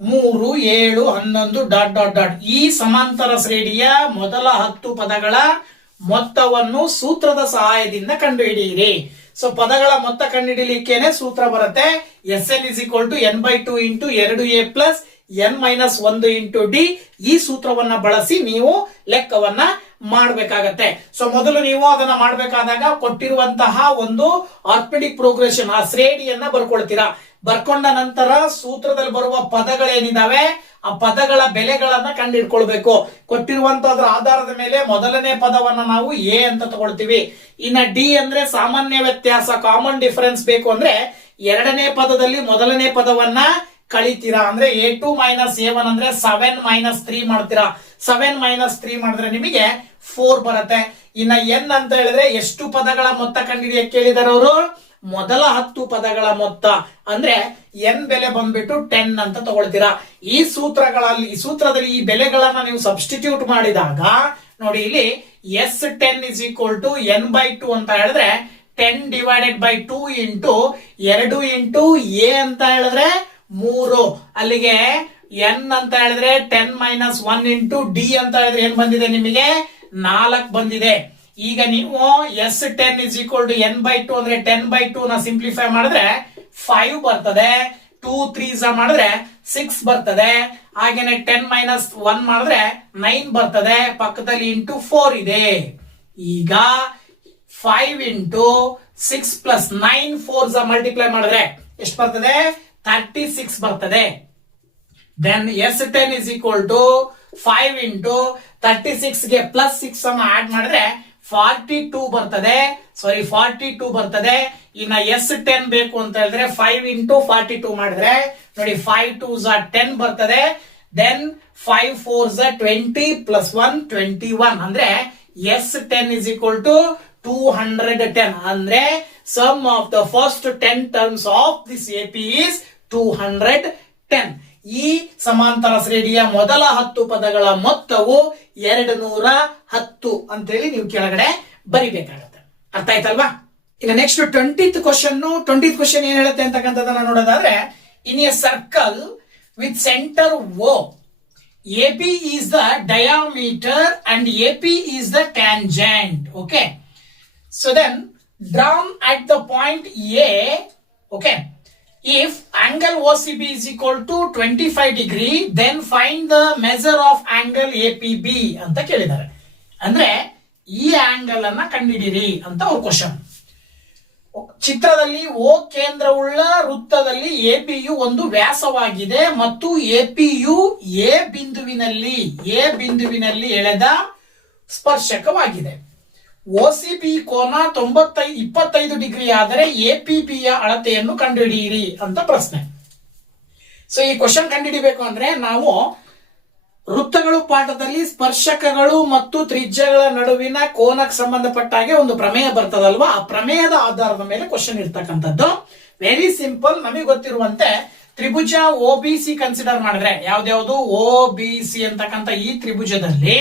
3, 7, 11 ... ಈ ಸಮಾಂತರ ಶ್ರೇಣಿಯ ಮೊದಲ 10 ಪದಗಳ ಮೊತ್ತವನ್ನು ಸೂತ್ರದ ಸಹಾಯದಿಂದ ಕಂಡುಹಿಡಿಯಿರಿ. ಸೊ ಪದಗಳ ಮೊತ್ತ ಕಂಡುಹಿಡಿಯಲಿಕ್ಕೇನೆ ಸೂತ್ರ ಬರುತ್ತೆ. SN is equal to n/2 into 2a plus n minus 1 into d. ಈ ಸೂತ್ರವನ್ನ ಬಳಸಿ ನೀವು ಲೆಕ್ಕವನ್ನ ಮಾಡಬೇಕಾಗತ್ತೆ. ಸೊ ಮೊದಲು ನೀವು ಅದನ್ನ ಮಾಡಬೇಕಾದಾಗ ಕೊಟ್ಟಿರುವಂತಹ ಒಂದು ಆರ್ಥಮೆಟಿಕ್ ಪ್ರೋಗ್ರೆಷನ್, ಆ ಶ್ರೇಣಿಯನ್ನ ಬರ್ಕೊಳ್ತೀರಾ. ಬರ್ಕೊಂಡ ನಂತರ ಸೂತ್ರದಲ್ಲಿ ಬರುವ ಪದಗಳೇನಿದಾವೆ ಆ ಪದಗಳ ಬೆಲೆಗಳನ್ನ ಕಂಡುಹಿಡ್ಕೊಳ್ಬೇಕು. ಕೊಟ್ಟಿರುವಂತದ್ರ ಆಧಾರದ ಮೇಲೆ ಮೊದಲನೇ ಪದವನ್ನ ನಾವು ಎ ಅಂತ ತಗೊಳ್ತೀವಿ. ಇನ್ನ ಡಿ ಅಂದ್ರೆ ಸಾಮಾನ್ಯ ವ್ಯತ್ಯಾಸ, ಕಾಮನ್ ಡಿಫರೆನ್ಸ್ ಬೇಕು ಅಂದ್ರೆ 2ನೇ ಪದದಲ್ಲಿ ಮೊದಲನೇ ಪದವನ್ನ ಕಳಿತೀರಾ. ಅಂದ್ರೆ A2 - A1 ಅಂದ್ರೆ 7 - 3 ಮಾಡ್ತೀರಾ. 7 - 3 ಮಾಡಿದ್ರೆ ನಿಮಗೆ 4 ಬರುತ್ತೆ. ಇನ್ನ ಎನ್ ಅಂತ ಹೇಳಿದ್ರೆ ಎಷ್ಟು ಪದಗಳ ಮೊತ್ತ ಕಂಡುಹಿಡಿಯಕ್ಕೆ ಕೇಳಿದಾರೆ ಅವರು, ಮೊದಲ 10 ಪದಗಳ ಮೊತ್ತ. ಅಂದ್ರೆ ಎನ್ ಬೆಲೆ ಬಂದ್ಬಿಟ್ಟು 10 ಅಂತ ತಗೊಳ್ತೀರಾ. ಈ ಸೂತ್ರದಲ್ಲಿ ಈ ಬೆಲೆಗಳನ್ನ ನೀವು ಸಬ್ಸ್ಟಿಟ್ಯೂಟ್ ಮಾಡಿದಾಗ ನೋಡಿ, ಇಲ್ಲಿ S10 is equal to n/2 ಅಂತ ಹೇಳಿದ್ರೆ 10 divided by 2 into 2 into a ಅಂತ ಹೇಳಿದ್ರೆ 3. ಅಲ್ಲಿಗೆ n ಅಂತ ಹೇಳಿದ್ರೆ 10 - 1 into d ಅಂತ ಹೇಳಿದ್ರೆ ಏನ್ ಬಂದಿದೆ ನಿಮಗೆ, 4 ಬಂದಿದೆ. ಈಗ ನೀವು S10 is equal to n/2 ಅಂದ್ರೆ 10/2 ನ ಸಿಂಪ್ಲಿಫೈ ಮಾಡಿದ್ರೆ 5 ಬರ್ತದೆ. 2 3s ಮಾಡಿದ್ರೆ 6 ಬರ್ತದೆ. ಹಾಗೇನೆ 10 - 1 ಮಾಡಿದ್ರೆ 9 ಬರ್ತದೆ. ಪಕ್ಕದಲ್ಲಿ ಇಂಟು 4 ಇದೆ. ಈಗ 5 into 6 plus 9 4s ಮಲ್ಟಿಪ್ಲೈ ಮಾಡಿದ್ರೆ ಎಷ್ಟು ಬರ್ತದೆ, 36 ಬರ್ತದೆ. Then S10 is equal to 5 into 36 ಗೆ ಪ್ಲಸ್ 6 ಅನ್ನು ಆಡ್ ಮಾಡಿದ್ರೆ 42 ಬರ್ತದೆ. 42 ಬರ್ತದೆ. ಇನ್ನ S10 ಬೇಕು ಅಂತ ಹೇಳಿದ್ರೆ 5 into 42 ಮಾಡಿದ್ರೆ ನೋಡಿ 5 2s are 10 ಬರ್ತದೆ. ದೆನ್ 5 4s are 20 plus 1 21 ಅಂದ್ರೆ S10 is equal to 210. ಅಂದ್ರೆ sum of the first 10 terms of this AP is 210. ಈ ಸಮಾಂತರ ಶ್ರೇಣಿಯ ಮೊದಲ 10 ಪದಗಳ ಮೊತ್ತವು 210 ಅಂತ ಹೇಳಿ ನೀವು ಕೆಳಗಡೆ ಬರಿಬೇಕಾಗತ್ತೆ. ಅರ್ಥ ಆಯ್ತಲ್ವಾ? ಇನ್ನು ನೆಕ್ಸ್ಟ್ 20th ಕ್ವಶನ್ ಏನ್ ಹೇಳುತ್ತೆ ಅಂತಕ್ಕಂಥದ್ದನ್ನ ನೋಡೋದಾದ್ರೆ, in a circle with centre O, AP is the diameter and AP is the tangent. Okay, so then drawn at the point A, okay, if angle OCB is equal to 25 degree, then find the measure of angle APB ಅಂತ ಕೇಳಿದ್ದಾರೆ. ಅಂದ್ರೆ ಈ angle ಅನ್ನ ಕಂಡುಹಿಡಿಯಿರಿ ಅಂತ ಅವ್ರ question. ಚಿತ್ರದಲ್ಲಿ O ಕೇಂದ್ರವುಳ್ಳ ವೃತ್ತದಲ್ಲಿ APಯು ಒಂದು ವ್ಯಾಸವಾಗಿದೆ ಮತ್ತು APಯು A ಬಿಂದುವಿನಲ್ಲಿ ಎಳೆದ ಸ್ಪರ್ಶಕವಾಗಿದೆ. OCB ಕೋನ 25 ಡಿಗ್ರಿ ಆದರೆ APBಯ ಅಳತೆಯನ್ನು ಕಂಡುಹಿಡಿಯಿರಿ ಅಂತ ಪ್ರಶ್ನೆ. ಸೊ ಈ ಕ್ವಶನ್ ಕಂಡುಹಿಡಿಬೇಕು ಅಂದ್ರೆ ನಾವು ವೃತ್ತಗಳು ಪಾಠದಲ್ಲಿ ಸ್ಪರ್ಶಕಗಳು ಮತ್ತು ತ್ರಿಜ್ಯಗಳ ನಡುವಿನ ಕೋನಕ್ಕೆ ಸಂಬಂಧಪಟ್ಟ ಹಾಗೆ ಒಂದು ಪ್ರಮೇಯ ಬರ್ತದಲ್ವಾ, ಆ ಪ್ರಮೇಯದ ಆಧಾರದ ಮೇಲೆ ಕ್ವಶನ್ ಇರ್ತಕ್ಕಂಥದ್ದು. Very simple. ನಮಗೆ ಗೊತ್ತಿರುವಂತೆ ತ್ರಿಭುಜ OBC ಕನ್ಸಿಡರ್ ಮಾಡಿದ್ರೆ, ಯಾವ್ದ್ಯಾವ್ದು OBC ಅಂತಕ್ಕಂಥ ಈ ತ್ರಿಭುಜದಲ್ಲಿ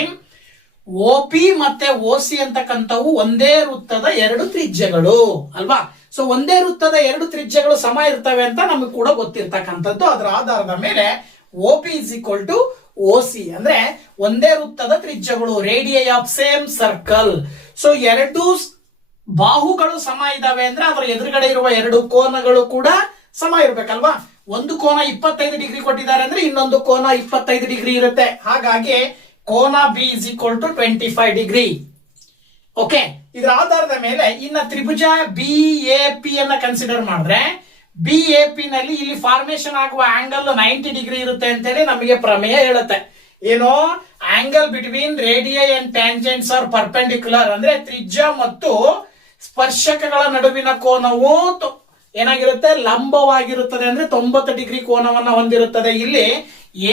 OP ಮತ್ತೆ OC ಅಂತಕ್ಕಂಥವು ಒಂದೇ ವೃತ್ತದ ಎರಡು ತ್ರಿಜ್ಯಗಳು ಅಲ್ವಾ. ಸೊ ಒಂದೇ ವೃತ್ತದ ಎರಡು ತ್ರಿಜ್ಯಗಳು ಸಮ ಇರ್ತವೆ ಅಂತ ನಮಗೆ ಕೂಡ ಗೊತ್ತಿರ್ತಕ್ಕಂಥದ್ದು. ಅದರ ಆಧಾರದ ಮೇಲೆ OP is equal to OC ಅಂದ್ರೆ ಒಂದೇ ವೃತ್ತದ ತ್ರಿಜ್ಯಗಳು, radii of same circle. So ಎರಡು ಬಾಹುಗಳು ಸಮ ಇದಾವೆ ಅಂದ್ರೆ ಅದರ ಎದುರುಗಡೆ ಇರುವ ಎರಡು ಕೋನಗಳು ಕೂಡ ಸಮ ಇರ್ಬೇಕಲ್ವಾ. ಒಂದು ಕೋನ 25 ಡಿಗ್ರಿ ಕೊಟ್ಟಿದ್ದಾರೆ ಅಂದ್ರೆ ಇನ್ನೊಂದು ಕೋನ 25 ಡಿಗ್ರಿ ಇರುತ್ತೆ. ಹಾಗಾಗಿ ಕೋನ B is equal to 25 degree. Okay, ಇದರ ಆಧಾರದ ಮೇಲೆ ಇನ್ನ ತ್ರಿಭುಜ BAP ಅನ್ನ ಕನ್ಸಿಡರ್ ಮಾಡಿದ್ರೆ BAP ನಲ್ಲಿ ಇಲ್ಲಿ ಫಾರ್ಮೇಶನ್ ಆಗುವ ಆಂಗಲ್ 90 ಡಿಗ್ರಿ ಇರುತ್ತೆ ಅಂತೇಳಿ ನಮಗೆ ಪ್ರಮೇಯ ಹೇಳುತ್ತೆ. ಏನು, angle between radii and tangents R perpendicular ಅಂದ್ರೆ ತ್ರಿಜ್ಯ ಮತ್ತು ಸ್ಪರ್ಶಕಗಳ ನಡುವಿನ ಕೋನವು ಏನಾಗಿರುತ್ತೆ, ಲಂಬವಾಗಿರುತ್ತದೆ ಅಂದ್ರೆ 90 ಡಿಗ್ರಿ ಕೋನವನ್ನ ಹೊಂದಿರುತ್ತದೆ. ಇಲ್ಲಿ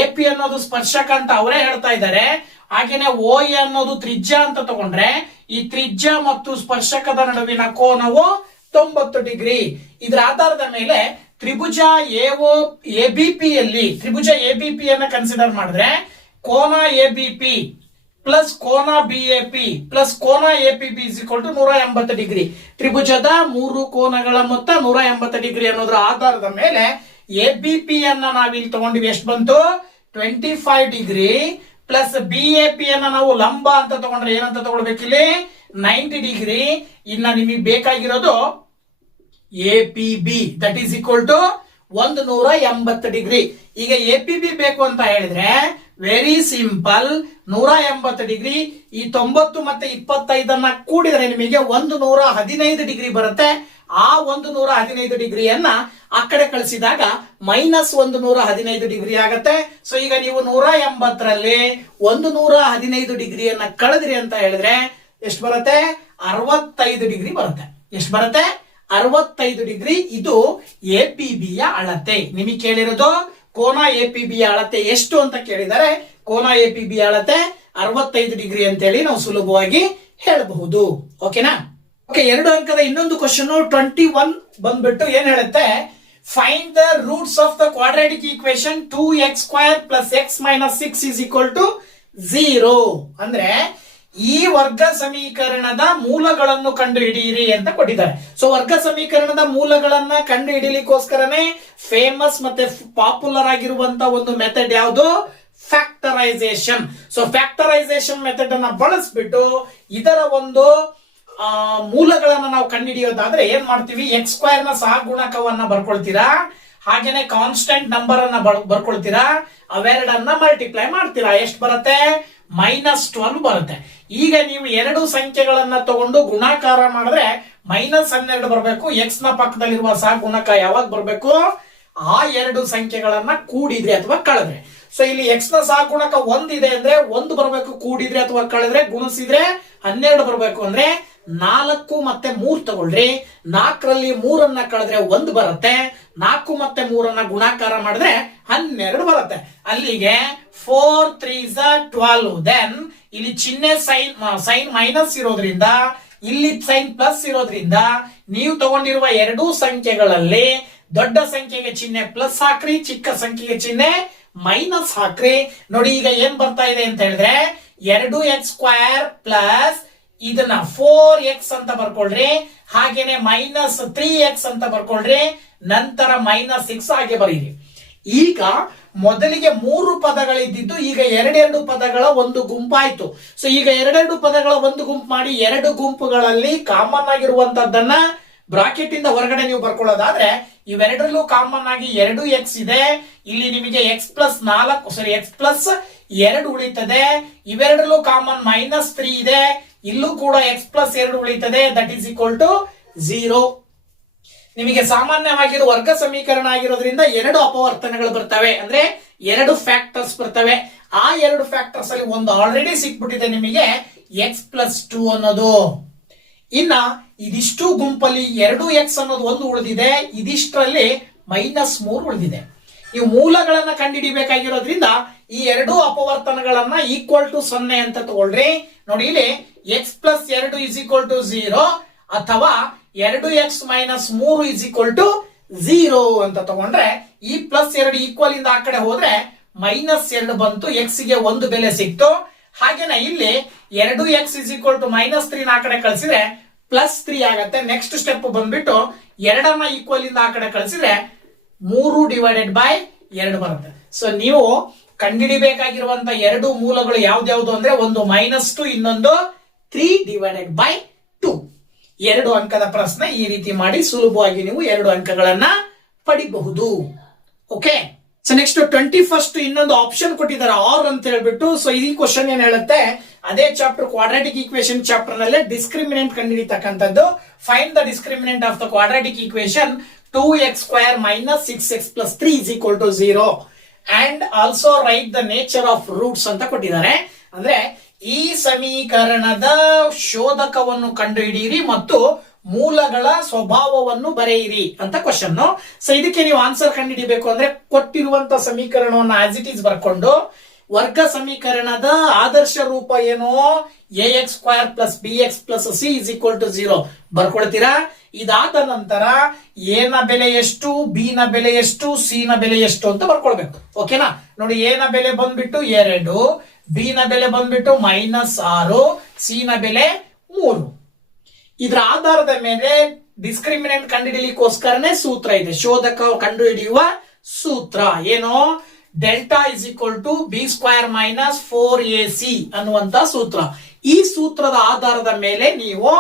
AP ಅನ್ನೋದು ಸ್ಪರ್ಶಕ ಅಂತ ಅವರೇ ಹೇಳ್ತಾ ಇದ್ದಾರೆ. ಹಾಗೇನೆ OA ಅನ್ನೋದು ತ್ರಿಜ್ಯ ಅಂತ ತಗೊಂಡ್ರೆ ಈ ತ್ರಿಜ್ಯ ಮತ್ತು ಸ್ಪರ್ಶಕದ ನಡುವಿನ ಕೋನವು 90 ಡಿಗ್ರಿ. ಇದರ ಆಧಾರದ ಮೇಲೆ ತ್ರಿಭುಜ ABP ಯಲ್ಲಿ ತ್ರಿಭುಜ ABP ಅನ್ನ ಕನ್ಸಿಡರ್ ಮಾಡಿದ್ರೆ ಕೋನ ABP ಪ್ಲಸ್ ಕೋನ BAP ಪ್ಲಸ್ ಕೋನ APB is equal to 180 degree. ತ್ರಿಭುಜದ ಮೂರು ಕೋನಗಳ ಮೊತ್ತ 180 ಡಿಗ್ರಿ ಅನ್ನೋದ್ರ ಆಧಾರದ ಮೇಲೆ ABP ಅನ್ನ ನಾವಿಲ್ಲಿ ತಗೊಂಡಿವಿ. ಎಷ್ಟು ಬಂತು, 25 ಡಿಗ್ರಿ ಪ್ಲಸ್ BAP ಅನ್ನ ನಾವು ಲಂಬ ಅಂತ ತಗೊಂಡ್ರೆ ಏನಂತ ತಗೊಳ್ಬೇಕಿಲ್ಲಿ, 90 ಡಿಗ್ರಿ. ಇನ್ನ ನಿಮಗೆ ಬೇಕಾಗಿರೋದು APB that is equal to 180 degree. ಈಗ APB ಬೇಕು ಅಂತ ಹೇಳಿದ್ರೆ ವೆರಿ ಸಿಂಪಲ್, 180 ಡಿಗ್ರಿ ಈ 90 ಮತ್ತೆ 25 ಕೂಡಿದ್ರೆ ನಿಮಗೆ 115 ಡಿಗ್ರಿ ಬರುತ್ತೆ. ಆ 115 ಡಿಗ್ರಿಯನ್ನ ಆ ಕಡೆ ಕಳಿಸಿದಾಗ ಮೈನಸ್ 115 ಡಿಗ್ರಿ ಆಗತ್ತೆ. ಸೊ ಈಗ ನೀವು 180ರಲ್ಲಿ 115 ಡಿಗ್ರಿಯನ್ನ ಕಳೆದ್ರಿ ಅಂತ ಹೇಳಿದ್ರೆ ಎಷ್ಟು ಬರುತ್ತೆ, 65 ಡಿಗ್ರಿ ಬರುತ್ತೆ. ಎಷ್ಟು ಬರುತ್ತೆ, 65 ಡಿಗ್ರಿ. ಇದು APB ಯ ಅಳತೆ. ನಿಮಗೆ ಕೇಳಿರೋದು ಕೋನ APB ಯ ಅಳತೆ ಎಷ್ಟು ಅಂತ ಕೇಳಿದರೆ ಕೋನ APB ಯ ಅಳತೆ 65 ಡಿಗ್ರಿ ಅಂತೇಳಿ ನಾವು ಸುಲಭವಾಗಿ ಹೇಳಬಹುದು. ಓಕೆನಾ. ಓಕೆ, 2 ಅಂಕದ ಇನ್ನೊಂದು ಕ್ವಶನ್ 21 ಬಂದ್ಬಿಟ್ಟು ಏನ್ ಹೇಳುತ್ತೆ, find the roots of the quadratic equation 2x² plus x minus 6 is equal to 0. ಅಂದ್ರೆ ಈ ವರ್ಗ ಸಮೀಕರಣದ ಮೂಲಗಳನ್ನು ಕಂಡು ಹಿಡಿಯಿರಿ ಅಂತ ಕೊಟ್ಟಿದ್ದಾರೆ. ಸೊ ವರ್ಗ ಸಮೀಕರಣದ ಮೂಲಗಳನ್ನ ಕಂಡು ಹಿಡಿಲಿಕ್ಕೋಸ್ಕರನೇ ಫೇಮಸ್ ಮತ್ತೆ ಪಾಪ್ಯುಲರ್ ಆಗಿರುವಂತ ಒಂದು ಮೆಥಡ್ ಯಾವುದು, ಫ್ಯಾಕ್ಟರೈಸೇಷನ್. ಸೊ ಫ್ಯಾಕ್ಟರೈಸೇಷನ್ ಮೆಥಡ್ ಅನ್ನ ಬಳಸ್ಬಿಟ್ಟು ಇದರ ಒಂದು ಮೂಲಗಳನ್ನ ನಾವು ಕಂಡುಹಿಡಿಯೋದಾದ್ರೆ ಏನ್ ಮಾಡ್ತೀವಿ, x² ನ ಸಹಗುಣಕವನ್ನ ಬರ್ಕೊಳ್ತೀರಾ, ಹಾಗೇನೆ ಕಾನ್ಸ್ಟೆಂಟ್ ನಂಬರ್ ಅನ್ನ ಬರ್ಕೊಳ್ತೀರಾ, ಅವೆರಡನ್ನ ಮಲ್ಟಿಪ್ಲೈ ಮಾಡ್ತೀರಾ. ಎಷ್ಟು ಬರುತ್ತೆ, -12 ಬರುತ್ತೆ. ಈಗ ನೀವು ಎರಡು ಸಂಖ್ಯೆಗಳನ್ನ ತಗೊಂಡು ಗುಣಾಕಾರ ಮಾಡಿದ್ರೆ -12 ಬರಬೇಕು. ಎಕ್ಸ್ ನ ಪಕ್ಕದಲ್ಲಿರುವ ಸಹಗುಣಕ ಯಾವಾಗ ಬರಬೇಕು, ಆ ಎರಡು ಸಂಖ್ಯೆಗಳನ್ನ ಕೂಡಿದ್ರೆ ಅಥವಾ ಕಳೆದ್ರೆ. ಸೊ ಇಲ್ಲಿ ಎಕ್ಸ್ ನ ಸಹಗುಣಕ 1 ಇದೆ ಅಂದ್ರೆ 1 ಬರಬೇಕು, ಕೂಡಿದ್ರೆ ಅಥವಾ ಕಳೆದ್ರೆ, ಗುಣಿಸಿದ್ರೆ 12 ಬರಬೇಕು. ಅಂದ್ರೆ 4 ಮತ್ತೆ 3 ತಗೊಳ್ರಿ, 4ರಲ್ಲಿ 3 ಕಳೆದ್ರೆ 1 ಬರುತ್ತೆ, 4 ಮತ್ತೆ 3 ಗುಣಾಕಾರ ಮಾಡಿದ್ರೆ 12 ಬರುತ್ತೆ. ಅಲ್ಲಿಗೆ 4 3s 12. ದೆನ್ ಇಲ್ಲಿ ಚಿಹ್ನೆ ಸೈನ್ ಮೈನಸ್ ಇರೋದ್ರಿಂದ ಇಲ್ಲಿ ಸೈನ್ ಪ್ಲಸ್ ಇರೋದ್ರಿಂದ ನೀವು ತಗೊಂಡಿರುವ ಎರಡೂ ಸಂಖ್ಯೆಗಳಲ್ಲಿ ದೊಡ್ಡ ಸಂಖ್ಯೆಗೆ ಚಿಹ್ನೆ ಪ್ಲಸ್ ಹಾಕ್ರಿ, ಚಿಕ್ಕ ಸಂಖ್ಯೆಗೆ ಚಿಹ್ನೆ ಮೈನಸ್ ಹಾಕ್ರಿ. ನೋಡಿ ಈಗ ಏನ್ ಬರ್ತಾ ಇದೆ ಅಂತ ಹೇಳಿದ್ರೆ 2x² ಪ್ಲಸ್ ಇದನ್ನ 4x ಅಂತ ಬರ್ಕೊಳ್ರಿ, ಹಾಗೇನೆ -3x ಅಂತ ಬರ್ಕೊಳ್ರಿ, ನಂತರ -6 ಹಾಗೆ ಬರೀರಿ. ಈಗ ಮೊದಲಿಗೆ 3 ಪದಗಳಿದ್ದು ಈಗ 2 ಪದಗಳ ಒಂದು ಗುಂಪಾಯ್ತು. ಸೊ ಈಗ 2 ಪದಗಳ ಒಂದು ಗುಂಪು ಮಾಡಿ 2 ಗುಂಪುಗಳಲ್ಲಿ ಕಾಮನ್ ಆಗಿರುವಂತದ್ದನ್ನ ಬ್ರಾಕೆಟ್ ಇಂದ ಹೊರಗಡೆ ನೀವು ಬರ್ಕೊಳ್ಳೋದಾದ್ರೆ ಇವೆರಡರಲ್ಲೂ ಕಾಮನ್ ಆಗಿ 2x ಇದೆ. ಇಲ್ಲಿ ನಿಮಗೆ x+2 ಉಳಿತದೆ. ಇವೆರಡರಲ್ಲೂ ಕಾಮನ್ -3 ಇದೆ. ಇಲ್ಲೂ ಕೂಡ x+2 ಉಳಿತದೆ. That is equal to 0. ನಿಮಗೆ ಸಾಮಾನ್ಯವಾಗಿರುವ ವರ್ಗ ಸಮೀಕರಣ ಆಗಿರೋದ್ರಿಂದ 2 ಅಪವರ್ತನಗಳು ಬರ್ತವೆ, ಅಂದ್ರೆ 2 ಫ್ಯಾಕ್ಟರ್ಸ್ ಬರ್ತವೆ. ಆ 2 ಫ್ಯಾಕ್ಟರ್ಸ್ ಅಲ್ಲಿ ಒಂದು ಆಲ್ರೆಡಿ ಸಿಕ್ಬಿಟ್ಟಿದೆ ನಿಮಗೆ x+2 ಅನ್ನೋದು. ಇನ್ನ ಇದಿಷ್ಟು ಗುಂಪಲ್ಲಿ 2x ಅನ್ನೋದು ಒಂದು ಉಳಿದಿದೆ, ಇದಿಷ್ಟರಲ್ಲಿ -3 ಉಳಿದಿದೆ. ಈ ಮೂಲಗಳನ್ನ ಕಂಡುಹಿಡಿಬೇಕಾಗಿರೋದ್ರಿಂದ ಈ ಎರಡು ಅಪವರ್ತನಗಳನ್ನ ಈಕ್ವಲ್ ಟು 0 ಅಂತ ತಗೊಳ್ರಿ. ನೋಡಿ ಇಲ್ಲಿ x plus 2 is equal to 0 ಅಥವಾ 2x minus 3 is equal to 0 ಅಂತ ತಗೊಂಡ್ರೆ ಈ ಪ್ಲಸ್ 2 ಈಕ್ವಲ್ ಇಂದ ಆ ಕಡೆ ಹೋದ್ರೆ ಮೈನಸ್ 2 ಬಂತು, ಎಕ್ಸ್ ಗೆ ಒಂದು ಬೆಲೆ ಸಿಕ್ತು. ಹಾಗೇನೆ ಇಲ್ಲಿ 2x is equal to minus 3 ಆ ಕಡೆ ಕಳಿಸಿದ್ರೆ ಪ್ಲಸ್ 3 ಆಗತ್ತೆ. ನೆಕ್ಸ್ಟ್ ಸ್ಟೆಪ್ ಬಂದ್ಬಿಟ್ಟು 2 ಈಕ್ವಲ್ ಇಂದ ಆ ಕಡೆ ಕಳಿಸಿದ್ರೆ 3 ಡಿವೈಡೆಡ್ ಬೈ 2 ಬರುತ್ತೆ. ಸೊ ನೀವು ಕಂಡುಹಿಡಿಬೇಕಾಗಿರುವಂತ ಎರಡು ಮೂಲಗಳು ಯಾವ್ದ್ಯಾವ್ದು ಅಂದ್ರೆ ಒಂದು -2, ಇನ್ನೊಂದು 3 ಡಿವೈಡೆಡ್ ಬೈ 2. 2 ಅಂಕದ ಪ್ರಶ್ನೆ. ಈ ರೀತಿ ಮಾಡಿ ಸುಲಭವಾಗಿ ನೀವು 2 ಅಂಕಗಳನ್ನ ಪಡಿಬಹುದು. ಓಕೆ. ಸೊ ನೆಕ್ಸ್ಟ್ 21st ಇನ್ನೊಂದು ಆಪ್ಷನ್ ಕೊಟ್ಟಿದ್ದಾರೆ ಆರ್ ಅಂತ ಹೇಳ್ಬಿಟ್ಟು. ಸೊ ಈ ಕ್ವಶನ್ ಏನ್ ಹೇಳುತ್ತೆ, ಅದೇ ಚಾಪ್ಟರ್ ಕ್ವಾಡ್ರಾಟಿಕ್ ಈಕ್ವೇಶನ್ ಚಾಪ್ಟರ್ ನಲ್ಲೇ ಡಿಸ್ಕ್ರಿಮಿನೆಂಟ್ ಕಂಡುಹಿಡಿತಕ್ಕಂಥದ್ದು. Find the discriminant of the quadratic equation 2x² - 6x + 3 = 0 and also write the nature of roots ಅಂತ ಕೊಟ್ಟಿದ್ದಾರೆ. ಅಂದ್ರೆ ಈ ಸಮೀಕರಣದ ಶೋಧಕವನ್ನು ಕಂಡುಹಿಡಿಯಿರಿ ಮತ್ತು ಮೂಲಗಳ ಸ್ವಭಾವವನ್ನು ಬರೆಯಿರಿ ಅಂತ ಕ್ವಶನ್. ಸೊ ಇದಕ್ಕೆ ನೀವು ಆನ್ಸರ್ ಕಂಡುಹಿಡಿಬೇಕು ಅಂದ್ರೆ ಕೊಟ್ಟಿರುವಂತ ಸಮೀಕರಣವನ್ನು ಆಸ್ ಇಟ್ ಈಸ್ ಬರ್ಕೊಂಡು ವರ್ಗ ಸಮೀಕರಣದ ಆದರ್ಶ ರೂಪ ಏನು, ax² + bx + c = 0 ಬರ್ಕೊಳ್ತೀರಾ. ಇದಾದ ನಂತರ ಎ ನ ಬೆಲೆ ಎಷ್ಟು, ಬಿ ನ ಬೆಲೆ ಎಷ್ಟು, ಸಿ ನ ಬೆಲೆ ಎಷ್ಟು ಅಂತ ಬರ್ಕೊಳ್ಬೇಕು. ಓಕೆನಾ. ನೋಡಿ ಎ ನ ಬೆಲೆ ಬಂದ್ಬಿಟ್ಟು 2, ಬಿ ನ ಬೆಲೆ ಬಂದ್ಬಿಟ್ಟು -6, ಸಿ ನ ಬೆಲೆ 3. ಇದರ ಆಧಾರದ ಮೇಲೆ ಡಿಸ್ಕ್ರಿಮಿನೆಂಟ್ ಕಂಡುಹಿಡಿಯಲಿಕ್ಕೋಸ್ಕರನೇ ಸೂತ್ರ ಇದೆ, ಶೋಧಕ ಕಂಡುಹಿಡಿಯುವ ಸೂತ್ರ ಏನು, delta is equal to b² - 4ac ಅನ್ನುವಂತ ಸೂತ್ರ. ಈ ಸೂತ್ರದ ಆಧಾರದ ಮೇಲೆ ನೀವು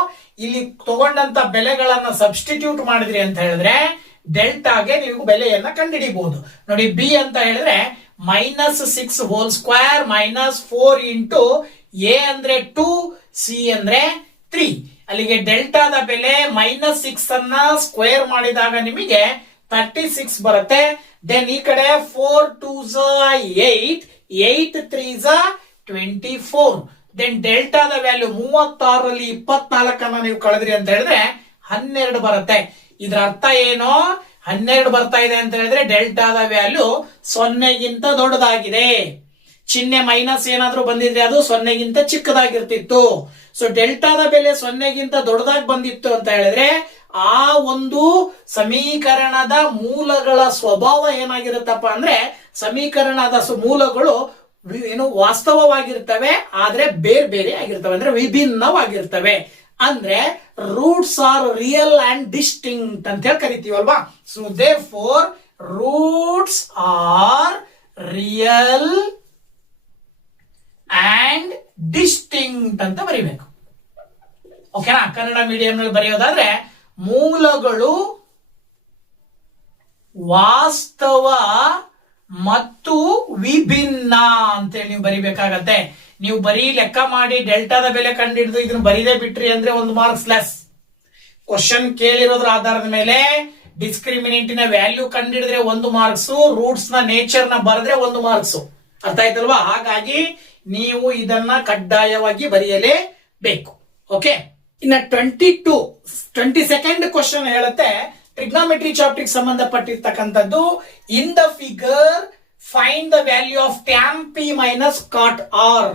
ಇಲ್ಲಿ ತಗೊಂಡಂತ ಬೆಲೆಗಳನ್ನ ಸಬ್ಸ್ಟಿಟ್ಯೂಟ್ ಮಾಡಿದ್ರಿ ಅಂತ ಹೇಳಿದ್ರೆ ಡೆಲ್ಟಾಗೆ ನೀವು ಬೆಲೆಯನ್ನ ಕಂಡುಹಿಡಿಯಬಹುದು. ನೋಡಿ ಬಿ ಅಂತ ಹೇಳಿದ್ರೆ -6 ಹೋಲ್ ಸ್ಕ್ವೇರ್ -4 ಇಂಟು ಎ ಅಂದ್ರೆ 2, ಸಿ ಅಂದ್ರೆ 3. ಅಲ್ಲಿಗೆ ಡೆಲ್ಟಾದ ಬೆಲೆ -6 ಅನ್ನ ಸ್ಕ್ವೇರ್ ಮಾಡಿದಾಗ ನಿಮಗೆ 36 ಬರುತ್ತೆ. ದೆನ್ ಈ ಕಡೆ 4 2s 8, 8 3s 24. ದೆನ್ ಡೆಲ್ಟಾದ ವ್ಯಾಲ್ಯೂ 36ರಲ್ಲಿ 24 ನೀವು ಕಳೆದ್ರಿ ಅಂತ ಹೇಳಿದ್ರೆ 12 ಬರುತ್ತೆ. ಇದರ ಅರ್ಥ ಏನು, 12 ಬರ್ತಾ ಇದೆ ಅಂತ ಹೇಳಿದ್ರೆ ಡೆಲ್ಟಾದ ವ್ಯಾಲ್ಯೂ 0ಗಿಂತ ದೊಡ್ಡದಾಗಿದೆ. ಚಿಹ್ನೆ ಮೈನಸ್ ಏನಾದ್ರೂ ಬಂದಿದ್ರೆ ಅದು 0ಗಿಂತ ಚಿಕ್ಕದಾಗಿರ್ತಿತ್ತು. ಸೊ ಡೆಲ್ಟಾದ ಬೆಲೆ 0ಗಿಂತ ದೊಡ್ಡದಾಗಿ ಬಂದಿತ್ತು ಅಂತ ಹೇಳಿದ್ರೆ ಆ ಒಂದು ಸಮೀಕರಣದ ಮೂಲಗಳ ಸ್ವಭಾವ ಏನಾಗಿರುತ್ತಪ್ಪ ಅಂದ್ರೆ ಸಮೀಕರಣದ ಮೂಲಗಳು ಏನು ವಾಸ್ತವವಾಗಿರ್ತವೆ, ಆದ್ರೆ ಬೇರೆ ಬೇರೆ ಆಗಿರ್ತವೆ, ಅಂದ್ರೆ ವಿಭಿನ್ನವಾಗಿರ್ತವೆ. ಅಂದ್ರೆ roots are real and distinct ಅಂತ ಹೇಳಿ ಕರಿತೀವಲ್ವಾ. So therefore roots are real and distinct ಅಂತ ಬರೀಬೇಕು. ಓಕೆನಾ. ಕನ್ನಡ ಮೀಡಿಯಂ ನಲ್ಲಿ ಬರೆಯೋದಾದ್ರೆ ಮೂಲಗಳು ವಾಸ್ತವ ಮತ್ತು ವಿಭಿನ್ನ ಅಂತೇಳಿ ನೀವು ಬರಿಬೇಕಾಗತ್ತೆ. ನೀವು ಬರೀ ಲೆಕ್ಕ ಮಾಡಿ ಡೆಲ್ಟಾದ ಬೆಲೆ ಕಂಡಿಡಿದು ಇದನ್ನ ಬರೀದೇ ಬಿಟ್ರಿ ಅಂದ್ರೆ 1 ಮಾರ್ಕ್ಸ್ ಲೆಸ್. ಕ್ವಶನ್ ಕೇಳಿರೋದ್ರ ಆಧಾರದ ಮೇಲೆ ಡಿಸ್ಕ್ರಿಮಿನೆಂಟಿನ ವ್ಯಾಲ್ಯೂ ಕಂಡಿಡಿದ್ರೆ 1 ಮಾರ್ಕ್ಸ್, ರೂಟ್ಸ್ ನ ನೇಚರ್ ನ ಬರೆದ್ರೆ 1 ಮಾರ್ಕ್ಸ್. ಅರ್ಥ ಆಯ್ತಲ್ವಾ. ಹಾಗಾಗಿ ನೀವು ಇದನ್ನ ಕಡ್ಡಾಯವಾಗಿ ಬರೆಯಲೇಬೇಕು. ಓಕೆ. ಇನ್ನ 22nd ಕ್ವಶನ್ ಹೇಳುತ್ತೆ, ಟ್ರಿಗ್ನಾಮೆಟ್ರಿ ಚಾಪ್ಟರ್ ಸಂಬಂಧಪಟ್ಟಿರ್ತಕ್ಕಂಥದ್ದು. In the figure find the value of tan p - cot r.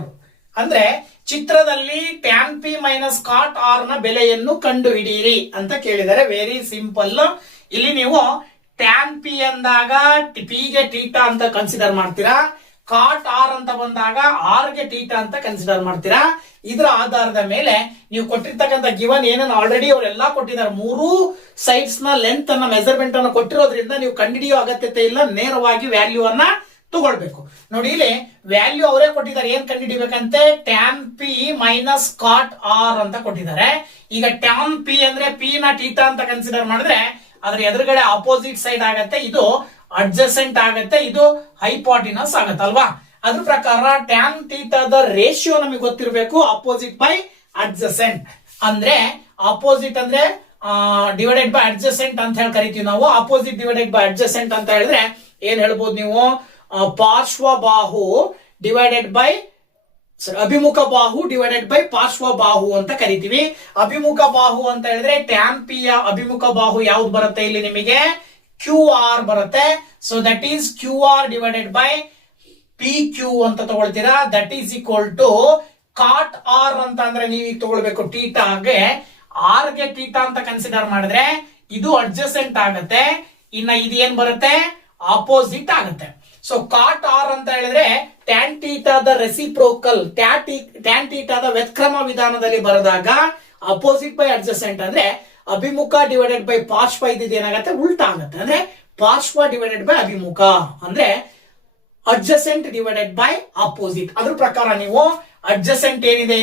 ಅಂದ್ರೆ ಚಿತ್ರದಲ್ಲಿ tan p - cot r ನ ಬೆಲೆಯನ್ನು ಕಂಡು ಹಿಡಿಯಿರಿ ಅಂತ ಕೇಳಿದರೆ ವೆರಿ ಸಿಂಪಲ್. ಇಲ್ಲಿ ನೀವು tan p ಅಂದಾಗ p ಗೆ ಥೀಟಾ ಅಂತ ಕನ್ಸಿಡರ್ ಮಾಡ್ತೀರಾ, ಕಾಟ್ ಆರ್ ಅಂತ ಬಂದಾಗ ಆರ್ ಗೆ ಥೀಟಾ ಅಂತ ಕನ್ಸಿಡರ್ ಮಾಡ್ತೀರಾ. ಇದರ ಆಧಾರದ ಮೇಲೆ ನೀವು ಕೊಟ್ಟಿರ್ತಕ್ಕಂಥ ಗಿವನ್ ಏನನ್ನು ಆಲ್ರೆಡಿ ಅವರೆಲ್ಲ ಕೊಟ್ಟಿದ್ದಾರೆ, 3 ಸೈಡ್ಸ್ ನ ಲೆಂತ್ ಅನ್ನ ಮೆಜರ್ಮೆಂಟ್ ಅನ್ನು ಕೊಟ್ಟಿರೋದ್ರಿಂದ ನೀವು ಕಂಡುಹಿಡಿಯೋ ಅಗತ್ಯತೆ ಇಲ್ಲ, ನೇರವಾಗಿ ವ್ಯಾಲ್ಯೂ ಅನ್ನ ತಗೊಳ್ಬೇಕು. ನೋಡಿ ಇಲ್ಲಿ ವ್ಯಾಲ್ಯೂ ಅವರೇ ಕೊಟ್ಟಿದ್ದಾರೆ. ಏನ್ ಕಂಡುಹಿಡಿಬೇಕಂತೆ, tan p - cot r ಅಂತ ಕೊಟ್ಟಿದ್ದಾರೆ. ಈಗ tan p ಅಂದ್ರೆ p ನ ಥೀಟಾ ಅಂತ ಕನ್ಸಿಡರ್ ಮಾಡಿದ್ರೆ ಅದ್ರ ಎದುರುಗಡೆ ಅಪೋಸಿಟ್ ಸೈಡ್ ಆಗತ್ತೆ, ಇದು ಅಡ್ಜಸೆಂಟ್ ಆಗತ್ತೆ, ಇದು ಹೈಪಾಟಿನಸ್ ಆಗತ್ತಲ್ವಾ. ಅದ್ರ ಪ್ರಕಾರ tan ಥೀಟಾದ ರೇಷಿಯೋ ನಮಗೆ ಗೊತ್ತಿರಬೇಕು, ಅಪೋಸಿಟ್ ಬೈ ಅಡ್ಜಸೆಂಟ್. ಅಂದ್ರೆ ಅಪೋಸಿಟ್ ಅಂದ್ರೆ ಡಿವೈಡೆಡ್ ಬೈ ಅಡ್ಜಸೆಂಟ್ ಅಂತ ಹೇಳಿ ಕರಿತೀವಿ ನಾವು. ಅಪೋಸಿಟ್ ಡಿವೈಡೆಡ್ ಬೈ ಅಡ್ಜಸೆಂಟ್ ಅಂತ ಹೇಳಿದ್ರೆ ಏನ್ ಹೇಳ್ಬೋದು ನೀವು, ಪಾರ್ಶ್ವಬಾಹು ಡಿವೈಡೆಡ್ ಬೈ ಅಭಿಮುಖ ಬಾಹು ಡಿವೈಡೆಡ್ ಬೈ ಪಾರ್ಶ್ವ ಬಾಹು ಅಂತ ಕರಿತೀವಿ. ಅಭಿಮುಖ ಬಾಹು ಅಂತ ಹೇಳಿದ್ರೆ tan p ಯ ಅಭಿಮುಖ ಬಾಹು ಯಾವ್ದು ಬರುತ್ತೆ ಇಲ್ಲಿ ನಿಮಗೆ, ಕ್ಯೂ ಆರ್ ಬರುತ್ತೆ. So that is Q R divided by P Q ಅಂತ ತಗೊಳ್ತೀರಾ. That is equal to cot R ಅಂತ ಅಂದ್ರೆ ನೀವು ಈಗ ತಗೊಳ್ಬೇಕು ಟೀಟಾಗೆ, ಆರ್ ಗೆ ಟೀಟಾ ಅಂತ ಕನ್ಸಿಡರ್ ಮಾಡಿದ್ರೆ ಇದು ಅಡ್ಜಸೆಂಟ್ ಆಗುತ್ತೆ, ಇನ್ನ ಇದು ಏನ್ ಬರುತ್ತೆ ಆಪೋಸಿಟ್ ಆಗುತ್ತೆ. ಸೊ ಕಾಟ್ ಆರ್ ಅಂತ ಹೇಳಿದ್ರೆ ಟ್ಯಾನ್ ಟೀಟಾದ ರೆಸಿಪ್ರೋಕಲ್, ಟ್ಯಾನ್ ಟೀಟಾದ ವ್ಯತ್ಕ್ರಮ ವಿಧಾನದಲ್ಲಿ ಬರೆದಾಗ ಅಪೋಸಿಟ್ ಬೈ ಅಡ್ಜಸೆಂಟ್ ಅಂದ್ರೆ ಅಭಿಮುಖ ಡಿವೈಡೆಡ್ ಬೈ ಪಾರ್ಶ್ವ ಇದ್ದಿದ್ದು ಏನಾಗುತ್ತೆ ಉಲ್ಟಾ ಆಗುತ್ತೆ. ಅಂದ್ರೆ ಪಾರ್ಶ್ವ ಡಿವೈಡೆಡ್ ಬೈ ಅಭಿಮುಖ ಅಂದ್ರೆ ಅಡ್ಜಸೆಂಟ್ ಡಿವೈಡೆಡ್ ಬೈ ಅಪೋಸಿಟ್. ಅದ್ರ ಪ್ರಕಾರ ನೀವು ಅಡ್ಜಸೆಂಟ್ ಏನಿದೆ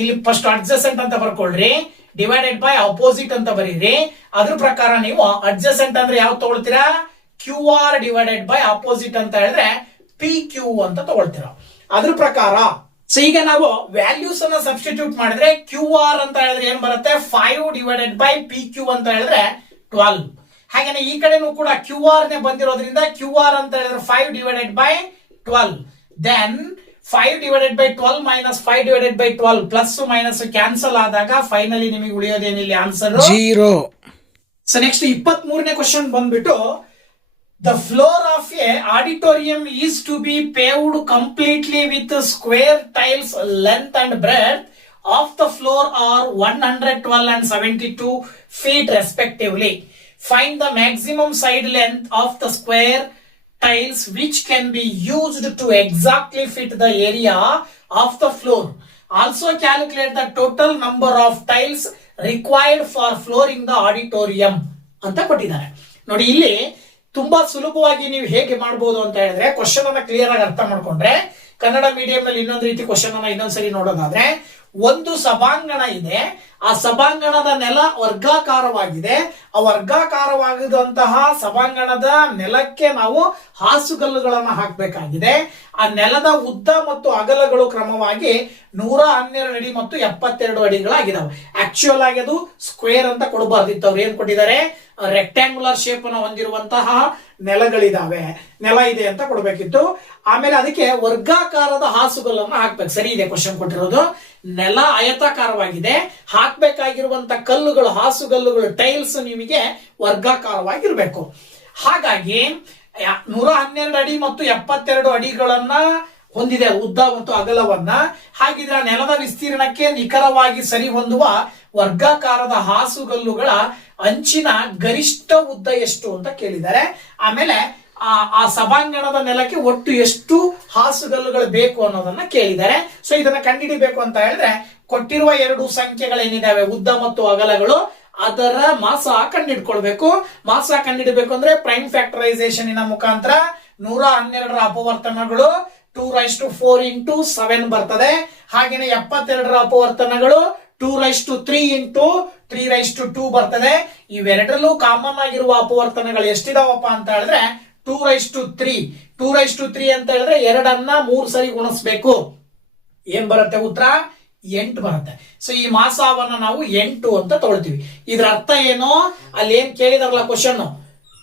ಇಲ್ಲಿ ಫಸ್ಟ್ ಅಡ್ಜಸೆಂಟ್ ಅಂತ ಬರ್ಕೊಳ್ರಿ, ಡಿವೈಡೆಡ್ ಬೈ ಅಪೋಸಿಟ್ ಅಂತ ಬರೀರಿ. ಅದ್ರ ಪ್ರಕಾರ ನೀವು ಅಡ್ಜಸೆಂಟ್ ಅಂದ್ರೆ ಯಾವ್ದು ತಗೊಳ್ತೀರಾ, Q R divided by opposite ಅಂತ ಹೇಳಿದ್ರೆ ಪಿ ಕ್ಯೂ ಅಂತ ತಗೊಳ್ತೀರಾ. ಅದ್ರ ಪ್ರಕಾರ ಸೊ ಈಗ ನಾವು ವ್ಯಾಲ್ಯೂಸ್ ಅನ್ನ ಸಬ್ಸ್ಟಿಟ್ಯೂಟ್ ಮಾಡಿದ್ರೆ ಕ್ಯೂ ಆರ್ ಅಂತ ಹೇಳಿದ್ರೆ ಏನ್ ಬರುತ್ತೆ 5 ಡಿವೈಡೆಡ್ ಬೈ ಪಿ ಕ್ಯೂ ಅಂತ ಹೇಳಿದ್ರೆ 12. ಹಾಗೇನೆ ಈ ಕಡೆನೂ ಕೂಡ ಕ್ಯೂ ಆರ್ ನೇ ಬಂದಿರೋದ್ರಿಂದ ಕ್ಯೂ ಆರ್ ಅಂತ ಹೇಳಿದ್ರೆ 5 divided by 12. Then 5 divided by 12 minus 5 divided by 12 plus minus cancel ಆದಾಗ ಫೈನಲಿ ನಿಮಗೆ ಉಳಿಯೋದೇನಿಲ್ಲ ಆನ್ಸರ್ 0. ಸೊ ನೆಕ್ಸ್ಟ್ 23ನೇ ಕ್ವಶನ್ ಬಂದ್ಬಿಟ್ಟು the floor of a auditorium is to be paved completely with square tiles length and breadth of the floor are 112 and 72 feet respectively. Find the maximum side length of the square tiles which can be used to exactly fit the area of the floor. Also calculate the total number of tiles required for flooring the auditorium ಅಂತ ಕೊಟ್ಟಿದ್ದಾರೆ. ನೋಡಿ ಇಲ್ಲಿ ತುಂಬಾ ಸುಲಭವಾಗಿ ನೀವು ಹೇಗೆ ಮಾಡಬಹುದು ಅಂತ ಹೇಳಿದ್ರೆ ಕ್ವಶನ್ ಅನ್ನ ಕ್ಲಿಯರ್ ಆಗಿ ಅರ್ಥ ಮಾಡ್ಕೊಂಡ್ರೆ, ಕನ್ನಡ ಮೀಡಿಯಂ ನಲ್ಲಿ ಇನ್ನೊಂದು ರೀತಿ ಕ್ವಶನ್ ಅನ್ನ ಇನ್ನೊಂದ್ಸರಿ ನೋಡೋದಾದ್ರೆ, ಒಂದು ಸಭಾಂಗಣ ಇದೆ, ಆ ಸಭಾಂಗಣದ ನೆಲ ವರ್ಗಾಕಾರವಾಗಿದೆ, ಆ ವರ್ಗಾಕಾರವಾಗಿದಂತಹ ಸಭಾಂಗಣದ ನೆಲಕ್ಕೆ ನಾವು ಹಾಸುಗಲ್ಲುಗಳನ್ನ ಹಾಕಬೇಕಾಗಿದೆ. ಆ ನೆಲದ ಉದ್ದ ಮತ್ತು ಅಗಲಗಳು ಕ್ರಮವಾಗಿ 112 ಅಡಿ ಮತ್ತು 72 ಅಡಿಗಳಾಗಿದ್ದಾವೆ. ಆಕ್ಚುಯಲ್ ಆಗಿ ಅದು ಸ್ಕ್ವೇರ್ ಅಂತ ಕೊಡಬಾರ್ದಿತ್ತು, ಅವ್ರು ಏನ್ ಕೊಟ್ಟಿದ್ದಾರೆ ರೆಕ್ಟ್ಯಾಂಗುಲರ್ ಶೇಪ್ ಅನ್ನು ಹೊಂದಿರುವಂತಹ ನೆಲ ಇದೆ ಅಂತ ಕೊಡಬೇಕಿತ್ತು. ಆಮೇಲೆ ಅದಕ್ಕೆ ವರ್ಗಾಕಾರದ ಹಾಸುಗಲ್ಲನ್ನು ಹಾಕ್ಬೇಕು. ಸರಿ ಇದೆ ಕ್ವಶನ್ ಕೊಟ್ಟಿರೋದು, ನೆಲ ಆಯತಾಕಾರವಾಗಿದೆ, ಹಾಕ್ಬೇಕಾಗಿರುವಂತ ಕಲ್ಲುಗಳು ಹಾಸುಗಲ್ಲುಗಳು ಟೈಲ್ಸ್ ನಿಮಗೆ ವರ್ಗಾಕಾರವಾಗಿರ್ಬೇಕು. ಹಾಗಾಗಿ 112 ಅಡಿ ಮತ್ತು 72 ಅಡಿಗಳನ್ನ ಹೊಂದಿದೆ ಉದ್ದ ಮತ್ತು ಅಗಲವನ್ನ. ಹಾಗಿದ್ರೆ ನೆಲದ ವಿಸ್ತೀರ್ಣಕ್ಕೆ ನಿಖರವಾಗಿ ಸರಿ ಹೊಂದುವ ವರ್ಗಾಕಾರದ ಹಾಸುಗಲ್ಲುಗಳ ಅಂಚಿನ ಗರಿಷ್ಠ ಉದ್ದ ಎಷ್ಟು ಅಂತ ಕೇಳಿದ್ದಾರೆ. ಆಮೇಲೆ ಆ ಸಭಾಂಗಣದ ನೆಲಕ್ಕೆ ಒಟ್ಟು ಎಷ್ಟು ಹಾಸುಗಲ್ಲುಗಳು ಬೇಕು ಅನ್ನೋದನ್ನ ಕೇಳಿದ್ದಾರೆ. ಸೊ ಇದನ್ನ ಕಂಡುಹಿಡಿಬೇಕು ಅಂತ ಹೇಳಿದ್ರೆ ಕೊಟ್ಟಿರುವ 2 ಸಂಖ್ಯೆಗಳೇನಿದಾವೆ ಉದ್ದ ಮತ್ತು ಅಗಲಗಳು, ಅದರ ಮಾಸ ಕಂಡುಹಿಡ್ಕೊಳ್ಬೇಕು. ಮಾಸ ಕಂಡುಹಿಡಬೇಕು ಅಂದ್ರೆ ಪ್ರೈಮ್ ಫ್ಯಾಕ್ಟರೈಸೇಷನ್ ಮುಖಾಂತರ 112ರ ಅಪವರ್ತನಗಳು 2⁴ ಇಂಟು 7 ಬರ್ತದೆ. ಹಾಗೇನೆ 72ರ ಅಪವರ್ತನಗಳು 2�3× 3�2 ಬರ್ತದೆ. ಇವೆರಡರಲ್ಲೂ ಕಾಮನ್ ಆಗಿರುವ ಅಪವರ್ತನಗಳು ಎಷ್ಟಿದಾವಪ್ಪ ಅಂತ ಹೇಳಿದ್ರೆ 2�3. 2�3 ಅಂತ ಹೇಳಿದ್ರೆ 2ಅನ್ನ 3 ಸರಿ ಗುಣಿಸ್ಬೇಕು. ಏನ್ ಬರುತ್ತೆ ಉತ್ತರ 8 ಬರುತ್ತೆ. ಸೊ ಈ ಮಾಸವನ್ನ ನಾವು 8 ಅಂತ ತಗೊಳ್ತೀವಿ. ಇದ್ರ ಅರ್ಥ ಏನು, ಅಲ್ಲಿ ಏನ್ ಕೇಳಿದಾರಲ್ಲ ಕ್ವಶನ್,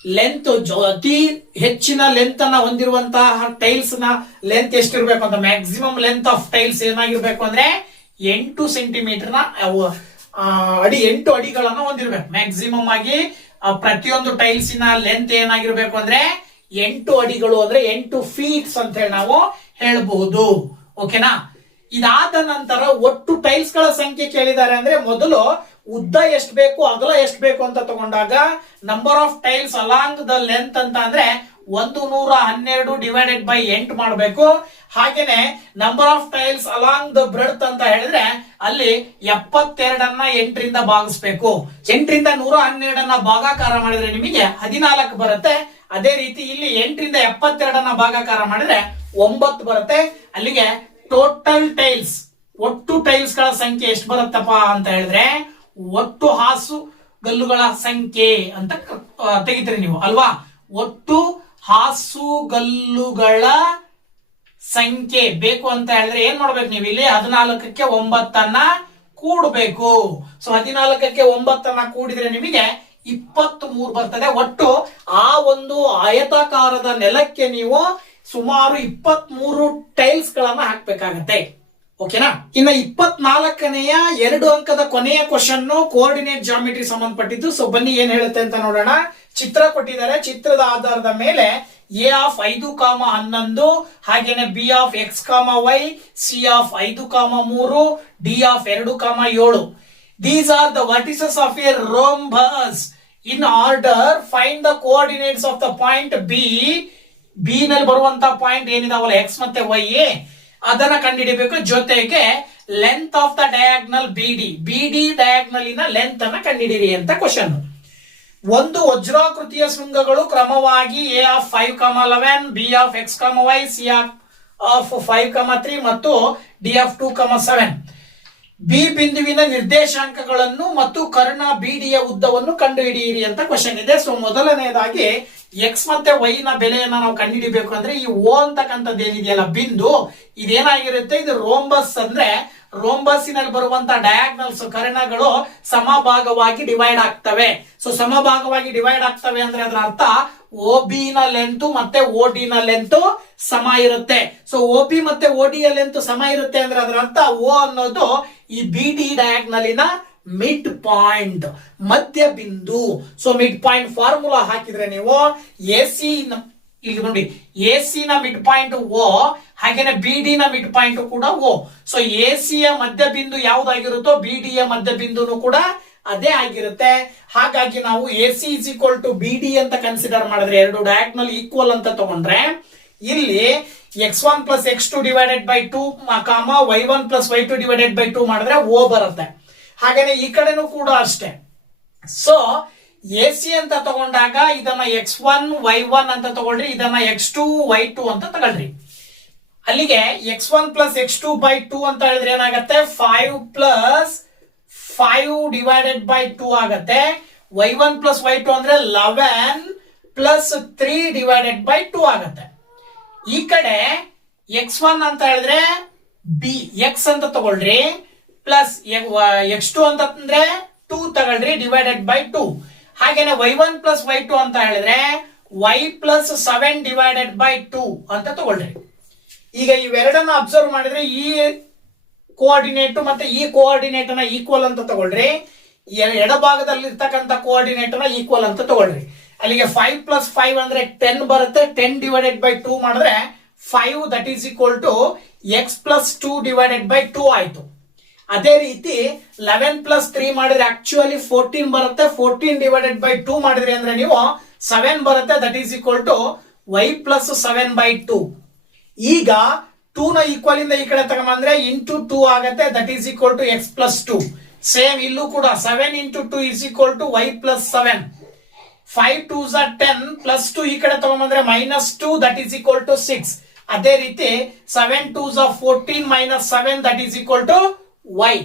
ಲೆಂತ್ ಅತಿ ಹೆಚ್ಚಿನ ಲೆಂತ್ ಅನ್ನ ಹೊಂದಿರುವಂತಹ ಟೈಲ್ಸ್ ನ ಲೆಂತ್ ಎಷ್ಟಿರ್ಬೇಕು ಅಂತ, ಮ್ಯಾಕ್ಸಿಮಮ್ ಲೆಂತ್ ಆಫ್ ಟೈಲ್ಸ್ ಏನಾಗಿರ್ಬೇಕು ಅಂದ್ರೆ 8 ಸೆಂಟಿಮೀಟರ್ ನ ಅಡಿ 8 ಅಡಿಗಳನ್ನ ಹೊಂದಿರ್ಬೇಕು. ಮ್ಯಾಕ್ಸಿಮಮ್ ಆಗಿ ಪ್ರತಿಯೊಂದು ಟೈಲ್ಸಿನ ಲೆಂತ್ ಏನಾಗಿರ್ಬೇಕು ಅಂದ್ರೆ 8 ಅಡಿಗಳು, ಅಂದ್ರೆ 8 ಫೀಟ್ಸ್ ಅಂತ ಹೇಳಿ ನಾವು ಹೇಳಬಹುದು. ಓಕೆನಾ. ಇದಾದ ನಂತರ ಒಟ್ಟು ಟೈಲ್ಸ್ ಗಳ ಸಂಖ್ಯೆ ಕೇಳಿದ್ದಾರೆ ಅಂದ್ರೆ ಮೊದಲು ಉದ್ದ ಎಷ್ಟು ಬೇಕು ಅಗಲ ಎಷ್ಟು ಬೇಕು ಅಂತ ತಗೊಂಡಾಗ number of tiles along the length ಅಂತ ಅಂದ್ರೆ 112 ಡಿವೈಡೆಡ್ ಬೈ 8 ಮಾಡಬೇಕು. ಹಾಗೇನೆ number of tiles along the breadth ಅಂತ ಹೇಳಿದ್ರೆ ಅಲ್ಲಿ 72ಅನ್ನ 8ರಿಂದ ಭಾಗಿಸ್ಬೇಕು. 8ರಿಂದ 112ಅನ್ನ ಭಾಗಾಕಾರ ಮಾಡಿದ್ರೆ ನಿಮಗೆ 14 ಬರುತ್ತೆ. ಅದೇ ರೀತಿ ಇಲ್ಲಿ 8ರಿಂದ 72ಅನ್ನ ಭಾಗಾಕಾರ ಮಾಡಿದ್ರೆ 9 ಬರುತ್ತೆ. ಅಲ್ಲಿಗೆ ಟೋಟಲ್ ಟೈಲ್ಸ್, ಒಟ್ಟು ಟೈಲ್ಸ್ ಗಳ ಸಂಖ್ಯೆ ಎಷ್ಟು ಬರುತ್ತಪ್ಪ ಅಂತ ಹೇಳಿದ್ರೆ ಒಟ್ಟು ಹಾಸುಗಲ್ಲುಗಳ ಸಂಖ್ಯೆ ಅಂತ ತೆಗಿತೀರಿ ನೀವು ಅಲ್ವಾ. ಒಟ್ಟು ಹಾಸುಗಲ್ಲುಗಳ ಸಂಖ್ಯೆ ಬೇಕು ಅಂತ ಹೇಳಿದ್ರೆ ಏನ್ ಮಾಡ್ಬೇಕು ನೀವು, ಇಲ್ಲಿ 14ಕ್ಕೆ 9ಅನ್ನ ಕೂಡಬೇಕು. ಸೊ 14ಕ್ಕೆ 9ಅನ್ನ ಕೂಡಿದ್ರೆ ನಿಮಗೆ 23 ಬರ್ತದೆ. ಒಟ್ಟು ಆ ಒಂದು ಆಯತಾಕಾರದ ನೆಲಕ್ಕೆ ನೀವು ಸುಮಾರು 23 ಟೈಲ್ಸ್ ಗಳನ್ನ ಹಾಕ್ಬೇಕಾಗತ್ತೆ. ಓಕೆನಾ. ಇನ್ನ 24ನೆಯ 2 ಅಂಕದ ಕೊನೆಯ ಕ್ವಶನ್ ಕೋಆರ್ಡಿನೇಟ್ ಜಾಮಿಟ್ರಿ ಸಂಬಂಧಪಟ್ಟಿದ್ದು. ಸೊ ಬನ್ನಿ ಏನ್ ಹೇಳುತ್ತೆ ಅಂತ ನೋಡೋಣ. ಚಿತ್ರ ಕೊಟ್ಟಿದ್ದಾರೆ, ಚಿತ್ರದ ಆಧಾರದ ಮೇಲೆ ಎ ಆಫ್ 5,11 ಹಾಗೇನೆ B of X, Y, C of 5,3, D of 2,7. These are the vertices of a rhombus. In order find the coordinates of the point B. B ನಲ್ಲಿ ಬರುವಂತ ಪಾಯಿಂಟ್ ಏನಿದಾವಲ್ಲ ಎಕ್ಸ್ ಮತ್ತೆ ವೈ, ಅದನ್ನ ಕಂಡುಹಿಡಿಬೇಕು. ಜೊತೆಗೆ length of the diagonal B D ಡಯಾಗ್ನಲಿನ length ಅನ್ನ ಕಂಡುಹಿಡಿಯಿರಿ ಅಂತ ಕ್ವಶನ್. ಒಂದು ವಜ್ರಾಕೃತಿಯ ಶೃಂಗಗಳು ಕ್ರಮವಾಗಿ A of 5,11, B of X, Y, C of 5,3 ಮತ್ತು ಡಿ ಆಫ್ 2,7. ಬಿ ಬಿಂದುವಿನ ನಿರ್ದೇಶಾಂಕಗಳನ್ನು ಮತ್ತು ಕರ್ಣ ಬಿಡಿಯ ಉದ್ದವನ್ನು ಕಂಡುಹಿಡಿಯಿರಿ ಅಂತ ಕ್ವಶನ್ ಇದೆ. ಸೊ ಮೊದಲನೆಯದಾಗಿ ಎಕ್ಸ್ ಮತ್ತೆ ವೈ ನ ಬೆಲೆಯನ್ನ ನಾವು ಕಂಡುಹಿಡಿಬೇಕು ಅಂದ್ರೆ ಈ ಓ ಅಂತಕ್ಕಂಥದ್ದು ಏನಿದೆಯಲ್ಲ ಬಿಂದು, ಇದೇನಾಗಿರುತ್ತೆ, ಇದು ರೋಂಬಸ್. ಅಂದ್ರೆ ರೋಂಬಸ್ಸಿನಲ್ಲಿ ಬರುವಂತ ಡಯಾಗ್ನಲ್ಸ್ ಕರ್ಣಗಳು ಸಮಭಾಗವಾಗಿ ಡಿವೈಡ್ ಆಗ್ತವೆ. ಸೊ ಸಮಭಾಗವಾಗಿ ಡಿವೈಡ್ ಆಗ್ತವೆ ಅಂದ್ರೆ ಅದರ ಅರ್ಥ ಓ ಬಿ ನ ಲೆಂತ್ ಮತ್ತೆ ಓ ಡಿ ನ ಲೆಂತ್ ಸಮ ಇರುತ್ತೆ. ಸೊ ಓ ಬಿ ಮತ್ತೆ ಓ ಡಿ ಯ ಲೆಂತ್ ಸಮ ಇರುತ್ತೆ ಅಂದ್ರೆ ಅದರ ಅರ್ಥ ಓ ಅನ್ನೋದು ಈ ಬಿ ಡಿ ಡಯಾಗ್ನಲಿನ ಮಿಡ್ ಪಾಯಿಂಟ್, ಮಧ್ಯ ಬಿಂದು. ಸೊ ಮಿಡ್ ಪಾಯಿಂಟ್ ಫಾರ್ಮುಲಾ ಹಾಕಿದ್ರೆ ನೀವು ಎ ಸಿ ಇಲ್ಲಿ ನೋಡಿ, ಎ ಸಿ ನ ಮಿಡ್ ಪಾಯಿಂಟ್ ಓ, ಹಾಗೇನೆ ಬಿ ಡಿ ನ ಮಿಡ್ ಪಾಯಿಂಟ್ ಕೂಡ ಓ. ಸೊ ಎ ಸಿ ಯ ಮಧ್ಯ ಬಿಂದು ಯಾವ್ದಾಗಿರುತ್ತೋ ಬಿ ಡಿ ಯ ಮಧ್ಯ ಬಿಂದುನು ಕೂಡ ಅದೇ ಆಗಿರುತ್ತೆ. ಹಾಗಾಗಿ ನಾವು A C is equal to B D ಅಂತ ಕನ್ಸಿಡರ್ ಮಾಡಿದ್ರೆ, ಎರಡು ಡಯಾಗ್ನಲ್ ಈಕ್ವಲ್ ಅಂತ ತಗೊಂಡ್ರೆ, ಇಲ್ಲಿ x1 plus x2 divided by 2 y1 plus y2 divided by 2 ಮಾಡಿದ್ರೆ ಓ ಬರುತ್ತೆ. ಹಾಗೇನೆ ಈ ಕಡೆನೂ ಕೂಡ ಅಷ್ಟೇ. ಸೊ ಎ ಸಿ ಅಂತ ತಗೊಂಡಾಗ ಇದನ್ನ x1 y1 ಅಂತ ತಗೊಳ್ರಿ, ಇದನ್ನ x2 y2 ಅಂತ ತಗೊಳ್ರಿ. ಅಲ್ಲಿಗೆ x1 ಪ್ಲಸ್ x2 ಬೈ 2 ಅಂತ ಹೇಳಿದ್ರೆ ಏನಾಗುತ್ತೆ, 5 ಪ್ಲಸ್ 5 ಡಿವೈಡೆಡ್ ಬೈ 2 ಆಗತ್ತೆ. y1 ಪ್ಲಸ್ y2 ಅಂದ್ರೆ 11 ಪ್ಲಸ್ 3 ಡಿವೈಡೆಡ್ ಬೈ 2 ಆಗತ್ತೆ. ಈ ಕಡೆ x1 ಅಂತ ಹೇಳಿದ್ರೆ ಬಿ ಎಕ್ಸ್ ಅಂತ ತಗೊಳ್ರಿ, ಪ್ಲಸ್ x2 ಅಂತಂದ್ರೆ 2 ತಗೊಳ್ರಿ ಡಿವೈಡೆಡ್ ಬೈ 2. ಹಾಗೇನೆ y1 ಪ್ಲಸ್ y2 ಅಂತ ಹೇಳಿದ್ರೆ y ಪ್ಲಸ್ 7 ಡಿವೈಡೆಡ್ ಬೈ 2 ಅಂತ ತಗೊಳ್ರಿ. ಈಗ ಇವೆರಡನ್ನ ಅಬ್ಸರ್ವ್ ಮಾಡಿದ್ರೆ ಈ ಕೋಆರ್ಡಿನೇಟ್ ಮತ್ತೆ ಈ ಕೋಆರ್ಡಿನೇಟ್ ಅನ್ನ ಈಕ್ವಲ್ ಅಂತ ತಗೊಳ್ರಿ, ಎಡಭಾಗದಲ್ಲಿ ಇರ್ತಕ್ಕಂಥ ಕೋಆರ್ಡಿನೇಟ್ ಅನ್ನ ಈಕ್ವಲ್ ಅಂತ ತಗೊಳ್ರಿ. ಅಲ್ಲಿಗೆ 5 ಪ್ಲಸ್ 5 ಅಂದ್ರೆ 10 ಬರುತ್ತೆ. 10 ಡಿವೈಡೆಡ್ ಬೈ 2 ಮಾಡಿದ್ರೆ 5, that is equal to X plus 2 divided by 2 ಆಯ್ತು. ಅದೇ ರೀತಿ 11 ಪ್ಲಸ್ 3 ಮಾಡಿದ್ರೆ ಆಕ್ಚುಲಿ 14 ಬರುತ್ತೆ. 14 ಡಿವೈಡೆಡ್ ಬೈ 2 ಮಾಡಿದ್ರಿ ಅಂದ್ರೆ ನೀವು 7 ಬರುತ್ತೆ, that is equal to y plus 7 by 2. ಈಗ 2 ನ ಈಕ್ವಲ್ ಇಂದ ಈ ಕಡೆ ತಗೊಂಡ್ಬಂದ್ರೆ ಇಂಟು 2 ಆಗತ್ತೆ, that is equal to X plus 2. Same ಇಲ್ಲೂ ಕೂಡ 7 into 2 is equal to y plus 7. 5 2s are 10 plus 2 ಈ ಕಡೆ ತಗೊಂಡ್ಬಂದ್ರೆ minus 2, that is equal to 6. ಅದೇ ರೀತಿ 7 2s are 14 minus 7, that is equal to y.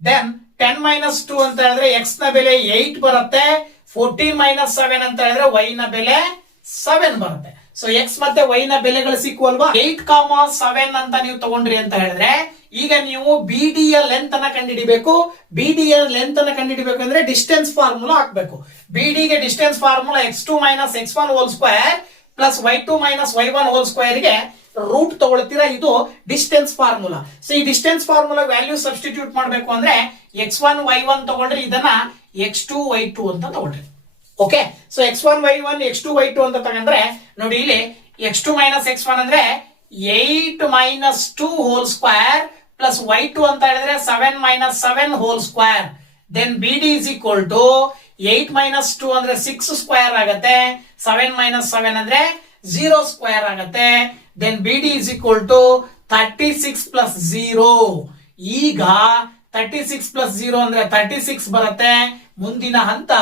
Then 10 minus 2 ಅಂತ ಹೇಳಿದ್ರೆ x ನ ಬೆಲೆ 8 ಬರುತ್ತೆ. 14 ಮೈನಸ್ 7 ಅಂತ ಹೇಳಿದ್ರೆ y ನ ಬೆಲೆ 7 ಬರುತ್ತೆ. ಸೊ x ಮತ್ತೆ y ನ ಬೆಲೆಗಳು ಸಿಕ್ಕುವಲ್ವಾ. 8,7 ಅಂತ ನೀವು ತಗೊಂಡ್ರಿ ಅಂತ ಹೇಳಿದ್ರೆ ಈಗ ನೀವು ಬಿ ಡಿ ಯ ಲೆಂತ್ ಅನ್ನ ಕಂಡುಹಿಡಿಬೇಕು. ಬಿ ಡಿ ಯ ಲೆಂತ್ ಅನ್ನ ಕಂಡುಹಿಡಿಬೇಕು ಅಂದ್ರೆ ಡಿಸ್ಟೆನ್ಸ್ ಫಾರ್ಮುಲಾ ಹಾಕ್ಬೇಕು. ಬಿ ಡಿ ಗೆ distance formula x2 minus x1 whole square plus y2 minus y1 whole square ಗೆ ರೂಟ್ ತಗೊಳ್ತೀರಾ. ಇದು ಡಿಸ್ಟೆನ್ಸ್ ಫಾರ್ಮುಲಾ. ಸೊ ಈ ಡಿಸ್ಟೆನ್ಸ್ ಫಾರ್ಮುಲಾ ವ್ಯಾಲ್ಯೂ ಸಬ್ಸ್ಟಿಟ್ಯೂಟ್ ಮಾಡಬೇಕು ಅಂದ್ರೆ x1 y1 ತಗೊಂಡ್ರಿ, ಇದನ್ನ x2 y2 ಅಂತ ತಗೊಳ್ರಿ. Okay, so x1 y1 x2 y2 ಅಂತ ತಗೊಂಡ್ರೆ ನೋಡಿ, ಇಲ್ಲಿ x2 ಮೈನಸ್ x1 ಅಂದ್ರೆ 8 minus 2 hole square plus y2 ಅಂತ ಹೇಳಿದ್ರೆ 7 minus 7 whole square. Then B D is equal to 8 minus 2 ಅಂದ್ರೆ 6 ಸ್ಕ್ವೇರ್ ಆಗತ್ತೆ. 7 ಮೈನಸ್ 7 ಅಂದ್ರೆ 0 ಸ್ಕ್ವೇರ್ ಆಗತ್ತೆ. Then B D is equal to 36 plus 0. ಈಗ 36 ಪ್ಲಸ್ 0 ಅಂದ್ರೆ 36 ಬರುತ್ತೆ. ಮುಂದಿನ ಹಂತ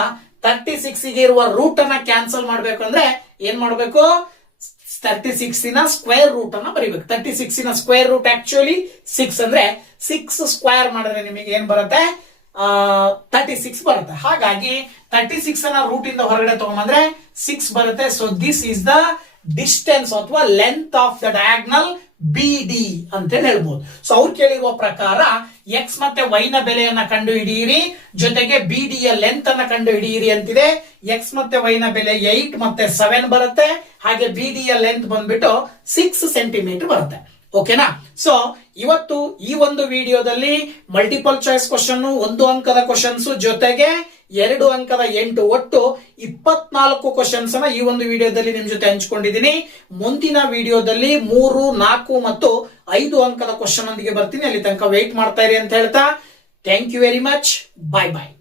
36 ಗೆ ಇರುವ ರೂಟ್ ಅನ್ನ ಕ್ಯಾನ್ಸಲ್ ಮಾಡ್ಬೇಕು ಅಂದ್ರೆ ಏನ್ ಮಾಡ್ಬೇಕು, 36 ನ ಸ್ಕ್ವೇರ್ ರೂಟ್ ಅನ್ನ ಬರೀಬೇಕು. 36 ನ ಸ್ಕ್ವೇರ್ ರೂಟ್ ಆಕ್ಚುಲಿ 6 ಅಂದ್ರೆ 6 ಸ್ಕ್ವೇರ್ ಮಾಡಿದ್ರೆ ನಿಮಗೆ ಏನ್ ಬರುತ್ತೆ, 36 ಬರುತ್ತೆ. ಹಾಗಾಗಿ 36 ಅನ್ನ ರೂಟ್ ಇಂದ ಹೊರಗಡೆ ತಗೊಂಡ್ಬಂದ್ರೆ 6 ಬರುತ್ತೆ. So this is the distance ಅಥವಾ length of the diagonal B D ಅಂತ ಹೇಳ್ಬಹುದು. ಸೊ ಅವ್ರು ಕೇಳಿರುವ ಪ್ರಕಾರ ಎಕ್ಸ್ ಮತ್ತೆ ವೈ ನ ಬೆಲೆಯನ್ನ ಕಂಡು ಹಿಡಿಯಿರಿ, ಜೊತೆಗೆ ಬಿ ಡಿ ಯ ಲೆಂತ್ ಅನ್ನ ಕಂಡು ಹಿಡಿಯಿರಿ ಅಂತಿದೆ. ಎಕ್ಸ್ ಮತ್ತೆ ವೈ ನ ಬೆಲೆ 8 ಮತ್ತೆ 7 ಬರುತ್ತೆ. ಹಾಗೆ ಬಿ ಡಿ ಯ ಲೆಂತ್ ಬಂದ್ಬಿಟ್ಟು 6 ಸೆಂಟಿಮೀಟರ್ ಬರುತ್ತೆ. ಓಕೆನಾ? ಸೊ ಇವತ್ತು ಈ ಒಂದು ವಿಡಿಯೋದಲ್ಲಿ ಮಲ್ಟಿಪಲ್ ಚಾಯ್ಸ್ ಕ್ವಶನ್, 1 ಅಂಕದ ಕ್ವಶನ್ಸ್ ಜೊತೆಗೆ 2 ಅಂಕದ 8 ಒಟ್ಟು 24 ಕ್ವಶನ್ಸ್ ಈ ಒಂದು ವಿಡಿಯೋದಲ್ಲಿ ನಿಮ್ ಜೊತೆ ಹಂಚ್ಕೊಂಡಿದ್ದೀನಿ. ಮುಂದಿನ ವಿಡಿಯೋದಲ್ಲಿ 3, 4 ಮತ್ತು 5 ಅಂಕದ ಕ್ವಶನ್ ಒಂದಿಗೆ ಬರ್ತೀನಿ. ಅಲ್ಲಿ ತನಕ ವೇಟ್ ಮಾಡ್ತಾ ಇರಿ ಅಂತ ಹೇಳ್ತಾ thank you very much. Bye bye.